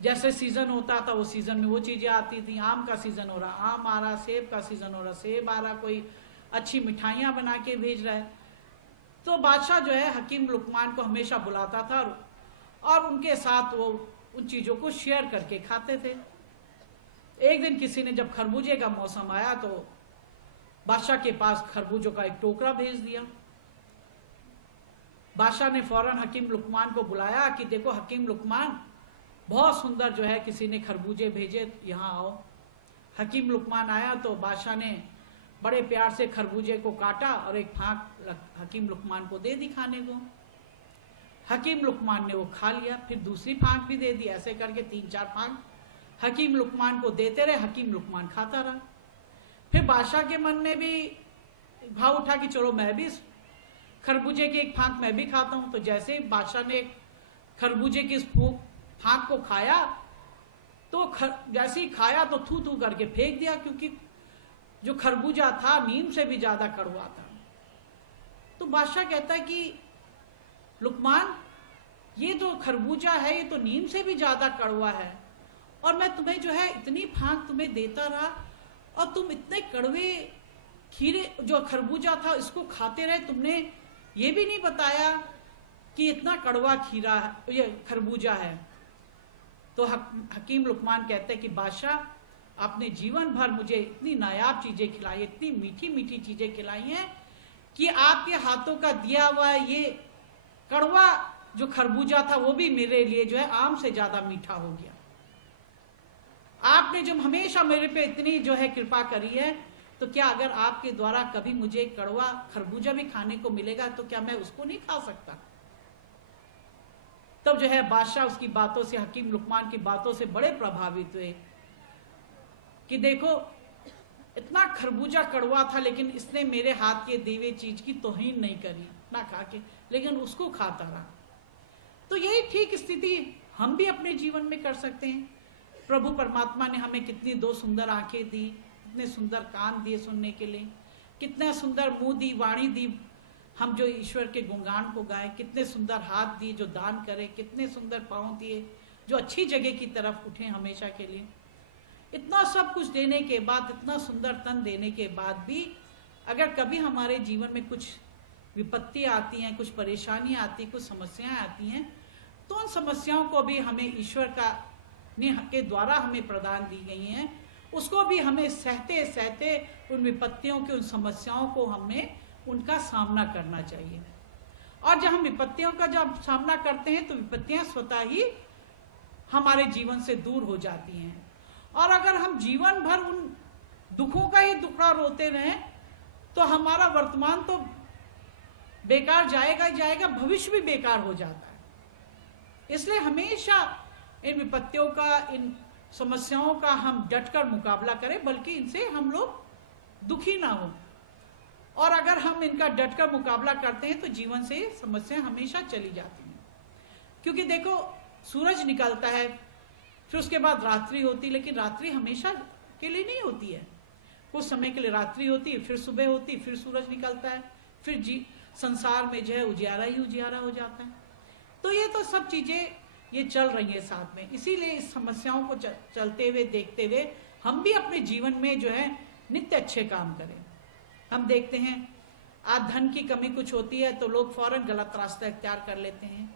जैसे सीजन होता था वो सीजन में वो चीजें आती थी। आम का सीजन हो रहा आम आ रहा, सेब का सीजन हो रहा सेब आ रहा, कोई अच्छी मिठाइयां बना के भेज रहा है। तो बादशाह जो है हकीम लुकमान को हमेशा बुलाता था और उनके साथ वो उन चीजों को शेयर करके खाते थे। एक दिन किसी ने जब खरबूजे का मौसम आया तो बादशाह के पास खरबूजों का एक टोकरा भेज दिया। बादशाह ने फौरन हकीम लुकमान को बुलाया कि देखो हकीम लुकमान, बहुत सुंदर जो है किसी ने खरबूजे भेजे, यहाँ आओ। हकीम लुकमान आया तो बादशाह ने बड़े प्यार से खरबूजे को काटा और एक फांक हकीम लुकमान को दे दी खाने को। हकीम लुकमान ने वो खा लिया, फिर दूसरी फांक भी दे दी, ऐसे करके 3-4 फांक हकीम लुकमान को देते रहे। हकीम लुकमान खाता रहा। फिर बादशाह के मन में भी भाव उठा कि चलो मैं भी खरबूजे की एक फांक मैं भी खाता हूं। तो जैसे ही बादशाह ने खरबूजे की फांक को खाया तो जैसे ही खाया तो थू थू करके फेंक दिया, क्योंकि जो खरबूजा था नीम से भी ज्यादा कड़वा था। तो बादशाह कहता है कि लुकमान, ये तो खरबूजा है ये तो नीम से भी ज्यादा कड़वा है, और मैं तुम्हें जो है इतनी फांक तुम्हें देता रहा और तुम इतने कड़वे खीरे जो खरबूजा था इसको खाते रहे, तुमने ये भी नहीं बताया कि इतना कड़वा खीरा ये खरबूजा है। तो हकीम लुकमान कहते हैं कि बादशाह, आपने जीवन भर मुझे इतनी नायाब चीजें खिलाई, इतनी मीठी मीठी चीजें खिलाई हैं कि आपके हाथों का दिया हुआ ये कड़वा जो खरबूजा था वो भी मेरे लिए जो है आम से ज्यादा मीठा हो गया। आपने जो हमेशा मेरे पे इतनी जो है कृपा करी है, तो क्या अगर आपके द्वारा कभी मुझे कड़वा खरबूजा भी खाने को मिलेगा तो क्या मैं उसको नहीं खा सकता? तब जो है बादशाह उसकी बातों से, हकीम लुकमान की बातों से बड़े प्रभावित हुए कि देखो इतना खरबूजा कड़वा था लेकिन इसने मेरे हाथ के दी हुई चीज की तौहीन नहीं करी, ना खा के, लेकिन उसको खाता रहा। तो यही ठीक स्थिति हम भी अपने जीवन में कर सकते हैं। प्रभु परमात्मा ने हमें कितनी 2 सुंदर आंखें दी, कितने सुंदर कान दिए सुनने के लिए, कितने सुंदर मुंह दी, वाणी दी, हम जो ईश्वर के गुणगान को गाए, कितने सुंदर हाथ दिए जो दान करे, कितने सुंदर पांव दिए जो अच्छी जगह की तरफ उठे हमेशा के लिए। इतना सब कुछ देने के बाद, इतना सुंदर तन देने के बाद भी अगर कभी हमारे जीवन में कुछ विपत्ति आती हैं, कुछ परेशानी आती, कुछ समस्याएं आती हैं, तो उन समस्याओं को भी हमें ईश्वर का के द्वारा हमें प्रदान दी गई हैं, उसको भी हमें सहते सहते उन विपत्तियों की, उन समस्याओं को हमें उनका सामना करना चाहिए। और जब हम विपत्तियों का जब सामना करते हैं तो विपत्तियां स्वतः ही हमारे जीवन से दूर हो जाती हैं। और अगर हम जीवन भर उन दुखों का ही दुखड़ा रोते रहें तो हमारा वर्तमान तो बेकार जाएगा ही जाएगा, भविष्य भी बेकार हो जाता है। इसलिए हमेशा इन विपत्तियों का, इन समस्याओं का हम डटकर मुकाबला करें, बल्कि इनसे हम लोग दुखी ना हो। और अगर हम इनका डटकर मुकाबला करते हैं तो जीवन से समस्याएं हमेशा चली जाती हैं। क्योंकि देखो, सूरज निकलता है, फिर उसके बाद रात्रि होती, लेकिन रात्रि हमेशा के लिए नहीं होती है। कुछ समय के लिए रात्रि होती, फिर सुबह होती, फिर सूरज निकलता है, फिर संसार में जो है उजियारा ही उजियारा हो जाता है। तो ये तो सब चीजें ये चल रही है साथ में। इसीलिए इस समस्याओं को चलते हुए, देखते हुए हम भी अपने जीवन में जो है नित्य अच्छे काम करें। हम देखते हैं आज धन की कमी कुछ होती है तो लोग फौरन गलत रास्ता इख्तियार कर लेते हैं।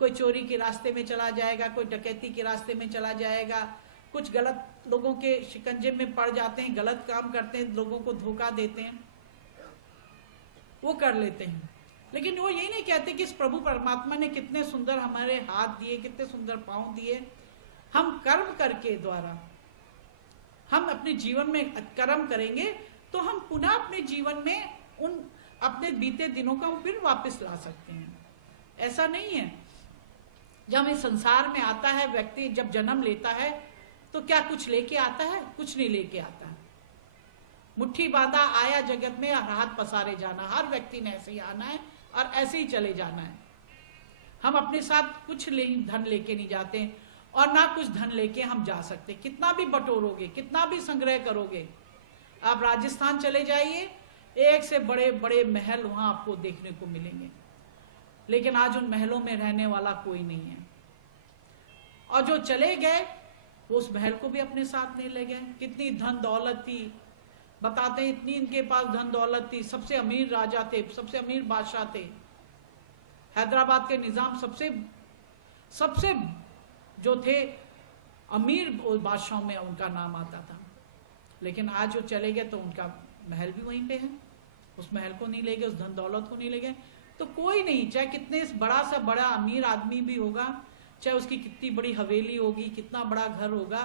कोई चोरी के रास्ते में चला जाएगा, कोई डकैती के रास्ते में चला जाएगा, कुछ गलत लोगों के शिकंजे में पड़ जाते हैं, गलत काम करते हैं, लोगों को धोखा देते हैं, वो कर लेते हैं। लेकिन वो यही नहीं कहते कि इस प्रभु परमात्मा ने कितने सुंदर हमारे हाथ दिए, कितने सुंदर पांव दिए। हम कर्म करके द्वारा हम अपने जीवन में कर्म करेंगे तो हम पुनः अपने जीवन में उन अपने बीते दिनों को हम फिर वापस ला सकते हैं। ऐसा नहीं है, जब इस संसार में आता है व्यक्ति, जब जन्म लेता है तो क्या कुछ लेके आता है? कुछ नहीं लेके आता है। मुट्ठी बांधा आया जगत में, हाथ पसारे जाना। हर व्यक्ति ने ऐसे ही आना है और ऐसे ही चले जाना है। हम अपने साथ कुछ धन लेके नहीं जाते और ना कुछ धन लेके हम जा सकते। कितना भी बटोरोगे, कितना भी संग्रह करोगे, आप राजस्थान चले जाइए, एक से बड़े बड़े महल वहां आपको देखने को मिलेंगे, लेकिन आज उन महलों में रहने वाला कोई नहीं है। और जो चले गए वो उस महल को भी अपने साथ नहीं ले गए। कितनी धन दौलत थी, बताते हैं इतनी इनके पास धन दौलत थी, सबसे अमीर राजा थे, सबसे अमीर बादशाह थे। हैदराबाद के निजाम सबसे जो थे अमीर बादशाहों में उनका नाम आता था। लेकिन आज जो चले गए तो उनका महल भी वहीं पे है, उस महल को नहीं ले गए, उस धन दौलत को नहीं ले गए। तो कोई नहीं, चाहे कितने बड़ा सा बड़ा अमीर आदमी भी होगा, चाहे उसकी कितनी बड़ी हवेली होगी, कितना बड़ा घर होगा,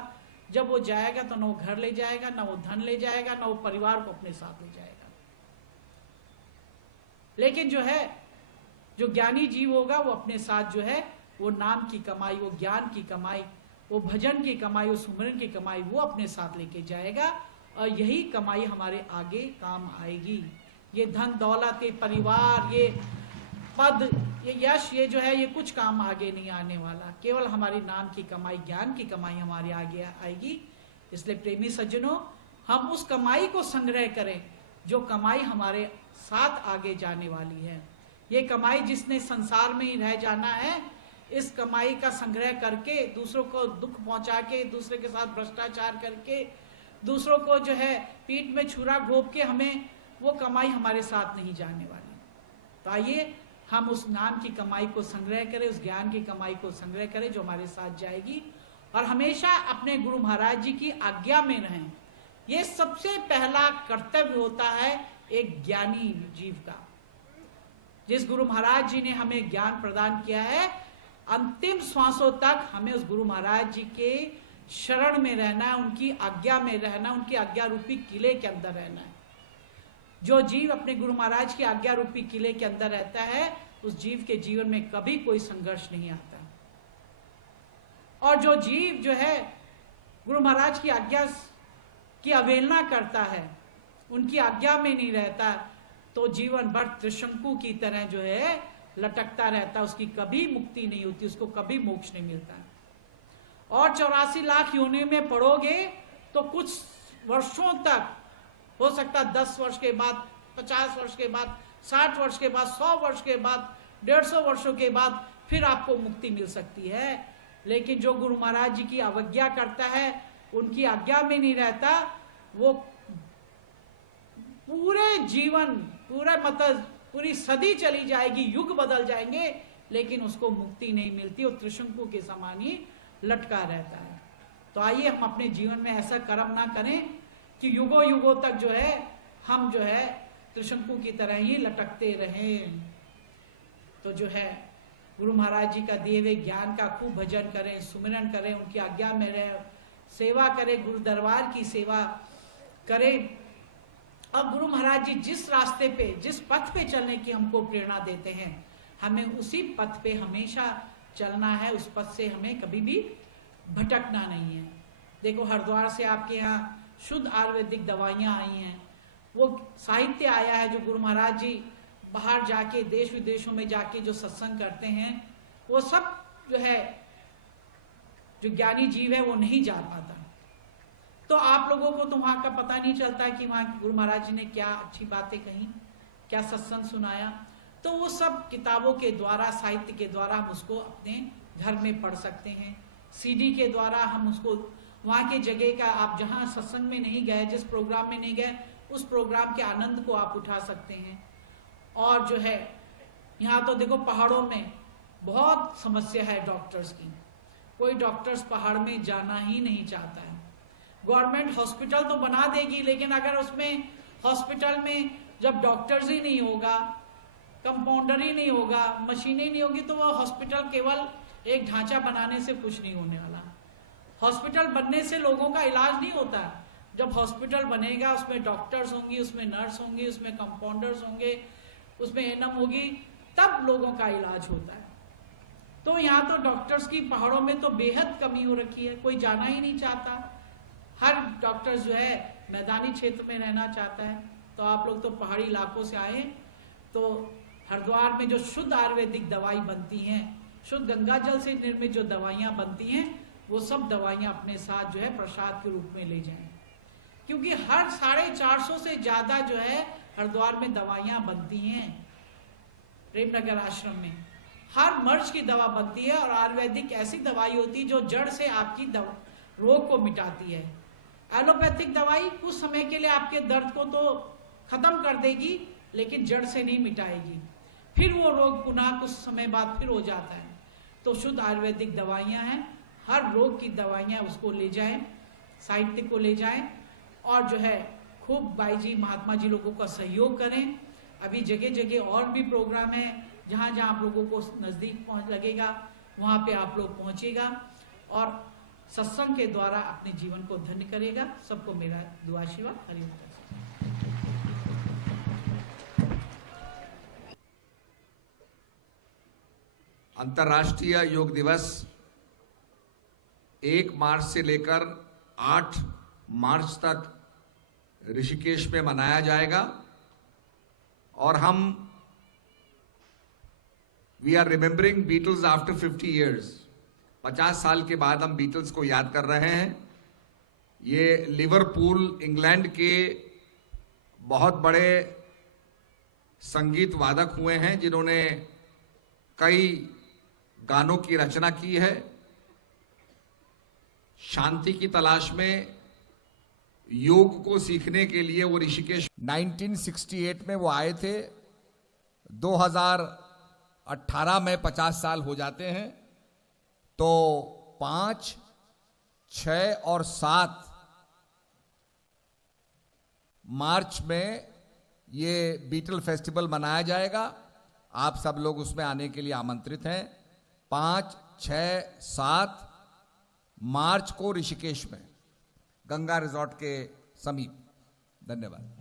जब वो जाएगा तो ना वो घर ले जाएगा, ना वो धन ले जाएगा, ना वो परिवार को अपने साथ ले जाएगा। लेकिन जो है, जो ज्ञानी जीव होगा वो अपने साथ जो है वो नाम की कमाई, वो ज्ञान की कमाई, वो भजन की कमाई, वो सुमरन की कमाई वो अपने साथ लेके जाएगा। और यही कमाई हमारे आगे काम आएगी। ये धन दौलत, ये परिवार, ये पद, ये यश, ये जो है ये कुछ काम आगे नहीं आने वाला। केवल हमारी नाम की कमाई, ज्ञान की कमाई हमारे आगे आएगी। इसलिए प्रेमी सज्जनों, हम उस कमाई को संग्रह करें जो कमाई हमारे साथ आगे जाने वाली है। ये कमाई जिसने संसार में ही रह जाना है, इस कमाई का संग्रह करके दूसरों को दुख पहुंचा के, दूसरे के साथ भ्रष्टाचार करके, दूसरों को जो है पीठ में छुरा घोंप के हमें वो कमाई हमारे साथ नहीं जाने वाली। तो आइए हम उस नाम की कमाई को संग्रह करें, उस ज्ञान की कमाई को संग्रह करें जो हमारे साथ जाएगी, और हमेशा अपने गुरु महाराज जी की आज्ञा में रहें। ये सबसे पहला कर्तव्य होता है एक ज्ञानी जीव का। जिस गुरु महाराज जी ने हमें ज्ञान प्रदान किया है, अंतिम श्वासों तक हमें उस गुरु महाराज जी के शरण में रहना है, उनकी आज्ञा में रहना, उनकी आज्ञा रूपी किले के अंदर रहना है। जो जीव अपने गुरु महाराज की आज्ञा रूपी किले के अंदर रहता है, उस जीव के जीवन में कभी कोई संघर्ष नहीं आता। और जो जीव जो है गुरु महाराज की आज्ञा की अवहेलना करता है, उनकी आज्ञा में नहीं रहता, तो जीवन भर त्रिशंकु की तरह जो है लटकता रहता, उसकी कभी मुक्ति नहीं होती, उसको कभी मोक्ष नहीं मिलता। और 84 लाख योनि में पड़ोगे तो कुछ वर्षों तक, हो सकता 10 वर्ष के बाद, 50 वर्ष के बाद, 60 वर्ष के बाद, 100 वर्ष के बाद, 150 वर्षों के बाद फिर आपको मुक्ति मिल सकती है। लेकिन जो गुरु महाराज जी की अवज्ञा करता है, उनकी आज्ञा में नहीं रहता, वो पूरे जीवन, पूरी सदी चली जाएगी, युग बदल जाएंगे, लेकिन उसको मुक्ति नहीं मिलती, वो त्रिशंकु के समान ही लटका रहता है। तो आइए हम अपने जीवन में ऐसा कर्म ना करें कि युगों युगों तक जो है हम जो है त्रिशंकु की तरह ही लटकते रहें। तो जो है गुरु महाराज जी का दिए हुए ज्ञान का खूब भजन करें, सुमिरन करें, उनकी आज्ञा में रहें, सेवा करें, गुरु दरबार की सेवा करें। अब गुरु महाराज जी जिस रास्ते पे, जिस पथ पे चलने की हमको प्रेरणा देते हैं, हमें उसी पथ पे हमेशा चलना है, उस पथ से हमें कभी भी भटकना नहीं है। देखो हरिद्वार से आपके यहाँ शुद्ध आयुर्वेदिक दवाइयाँ आई हैं, वो साहित्य आया है जो गुरु महाराज जी बाहर जाके देश विदेशों में जाके जो सत्संग करते हैं, वो सब जो है जो ज्ञानी जीव है वो नहीं जा पाता। तो आप लोगों को तो वहाँ का पता नहीं चलता कि वहाँ गुरु महाराज जी ने क्या अच्छी बातें कही, क्या सत्संग सुनाया। तो वो सब किताबों के द्वारा, साहित्य के द्वारा हम उसको अपने घर में पढ़ सकते हैं। सीडी के द्वारा हम उसको वहाँ के जगह का, आप जहाँ सत्संग में नहीं गए, जिस प्रोग्राम में नहीं गए, उस प्रोग्राम के आनंद को आप उठा सकते हैं। और जो है यहाँ तो देखो पहाड़ों में बहुत समस्या है डॉक्टर्स की, कोई डॉक्टर्स पहाड़ में जाना ही नहीं चाहता है। गवर्नमेंट हॉस्पिटल तो बना देगी, लेकिन अगर उसमें हॉस्पिटल में जब डॉक्टर्स ही नहीं होगा, कंपाउंडर ही नहीं होगा, मशीनें ही नहीं होगी, तो वह हॉस्पिटल केवल एक ढांचा बनाने से कुछ नहीं होने वाला। हॉस्पिटल बनने से लोगों का इलाज नहीं होता। जब हॉस्पिटल बनेगा उसमें डॉक्टर्स होंगी, उसमें नर्स होंगी, उसमें कंपाउंडर्स होंगे, उसमें एएनएम होगी, तब लोगों का इलाज होता है। तो यहाँ तो डॉक्टर्स की पहाड़ों में तो बेहद कमी हो रखी है, कोई जाना ही नहीं चाहता। हर डॉक्टर जो है मैदानी क्षेत्र में रहना चाहता है। तो आप लोग तो पहाड़ी इलाकों से आए, तो हरिद्वार में जो शुद्ध आयुर्वेदिक दवाई बनती हैं, शुद्ध गंगा जल से निर्मित जो दवाइयाँ बनती हैं, वो सब दवाइयाँ अपने साथ जो है प्रसाद के रूप में ले जाएं। क्योंकि हर 450 से ज़्यादा जो है हरिद्वार में दवाइयाँ बनती हैं। प्रेमनगर आश्रम में हर मर्ज की दवा बनती है, और आयुर्वेदिक ऐसी दवाई होती है जो जड़ से आपकी रोग को मिटाती है। एलोपैथिक दवाई कुछ समय के लिए आपके दर्द को तो खत्म कर देगी, लेकिन जड़ से नहीं मिटाएगी, फिर वो रोग पुनः कुछ समय बाद फिर हो जाता है। तो शुद्ध आयुर्वेदिक दवाइयाँ हैं, हर रोग की दवाइयाँ उसको ले जाएं, साहित्य को ले जाएं, और जो है खूब भाई जी महात्मा जी लोगों का सहयोग करें। अभी जगह जगह और भी प्रोग्राम है, जहाँ जहाँ आप लोगों को नज़दीक पहुँच लगेगा वहाँ पे आप लोग पहुँचेगा और सत्संग के द्वारा अपने जीवन को धन्य करेगा। सबको मेरा दुआ आशीर्वाद। हरिओम। अंतर्राष्ट्रीय योग दिवस 1 मार्च से लेकर 8 मार्च तक ऋषिकेश में मनाया जाएगा, और हम we are remembering Beatles after 50 years. 50 साल के बाद हम बीटल्स को याद कर रहे हैं। ये लिवरपूल इंग्लैंड के बहुत बड़े संगीत वादक हुए हैं, जिन्होंने कई गानों की रचना की है। शांति की तलाश में योग को सीखने के लिए वो ऋषिकेश 1968 में वो आए थे। 2018 में 50 साल हो जाते हैं। तो 5, 6 और 7 मार्च में ये बीटल फेस्टिवल मनाया जाएगा। आप सब लोग उसमें आने के लिए आमंत्रित हैं। 5, 6, 7 मार्च को ऋषिकेश में गंगा रिजॉर्ट के समीप। धन्यवाद।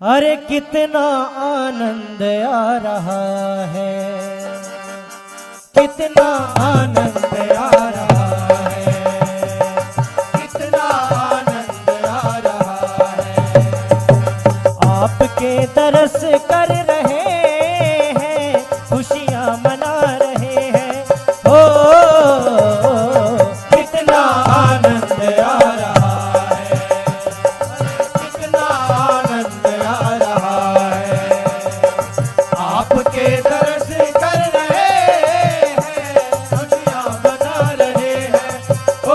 अरे कितना आनंद आ रहा है, कितना आनंद आ रहा है, कितना आनंद आ रहा है। आपके तरस कर रहे हैं, खुशियां मना रहे हैं। ओ कितना आनंद आ रहा है, कितना आनंद आ रहा है। आपके तरस कर रहे हैं, खुशियां मना रहे हैं। ओ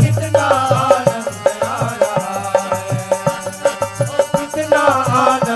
कितना आनंद आ रहा है, कितना आनंद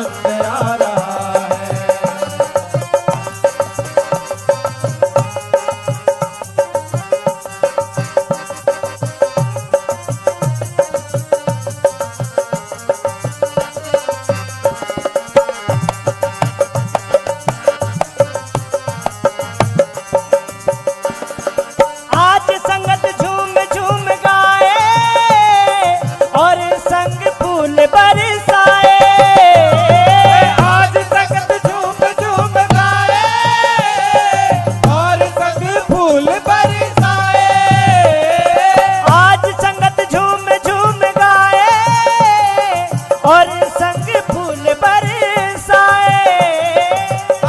फूल बरसाए, आज संगत झूम झूम गाए और संग फूल बरसाए।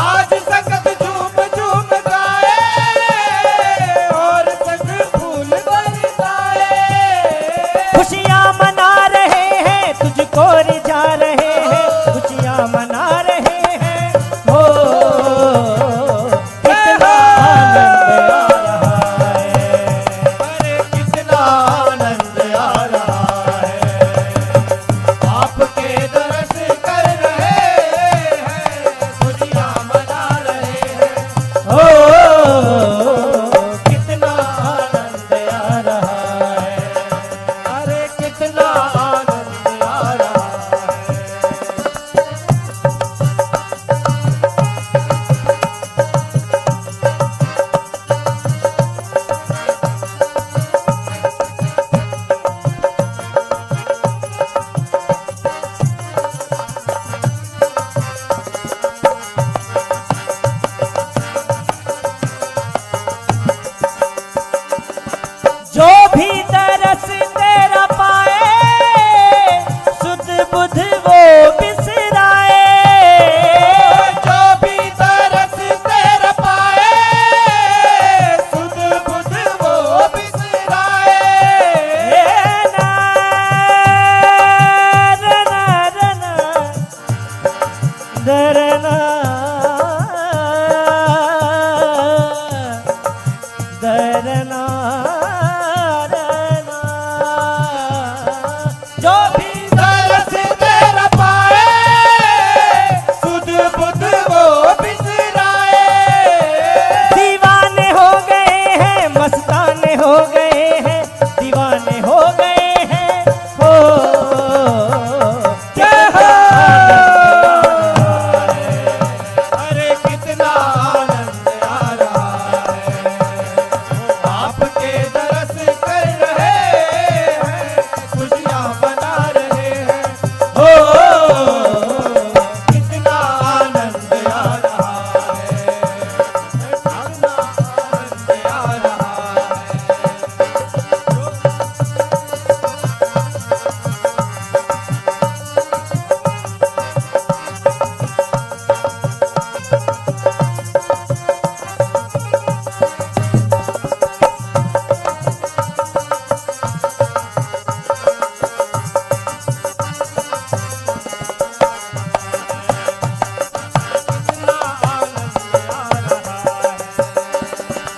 आज संगत झूम झूम गाए और संग फूल बरसाए। खुशियाँ मना रहे हैं, तुझको रिझा रहे हैं, खुशियाँ मना रहे हैं। हो कितना आनंद आ रहा है, अरे कितना आनंद आ रहा है, आपके दर्श कर रहे हैं, खुशियाँ मना रहे हैं। हो कितना आनंद आ रहा है। अरे कितना आनंद आ रहा है। जो भी तरस तेरा पाए, सुध बुध वो बिसराए। जो भी तरस तेरा पाए, सुध बुध वो बिसराए। ना रना रना दरना दरना रना। जो भी तरस तेरा पाए, सुध बुध वो बिसराए। दीवाने हो गए हैं, मस्ताने हो गए हैं, दीवाने हो गए हैं। हो जय हो। अरे कितना आनंद आ रहा है, आपके दरस कर रहे हैं, खुशियाँ मना रहे हैं। हो कितना आनंद आ रहा है, कितना आनंद आ रहा है।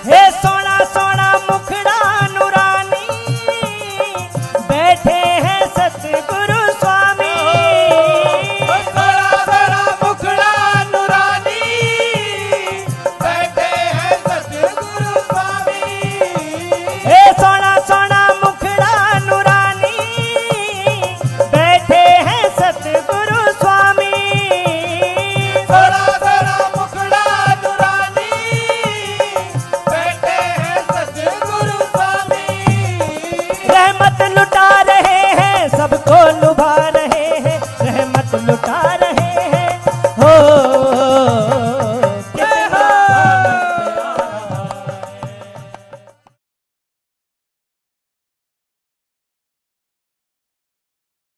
हे सोना सोना मुखड़ा नूरानी, बैठे हैं सतगुरु स्वामी। बड़ा बड़ा मुखड़ा नूरानी, बैठे हैं सतगुरु स्वामी। हे सोना सोना मुखड़ा नूरानी, बैठे हैं सतगुरु स्वामी। बड़ा बड़ा मुखड़ा नूरानी, बैठे हैं सतगुरु स्वामी। रहमत लुटा रहे हैं, सबको लुभा रहे हैं, रहमत लुटा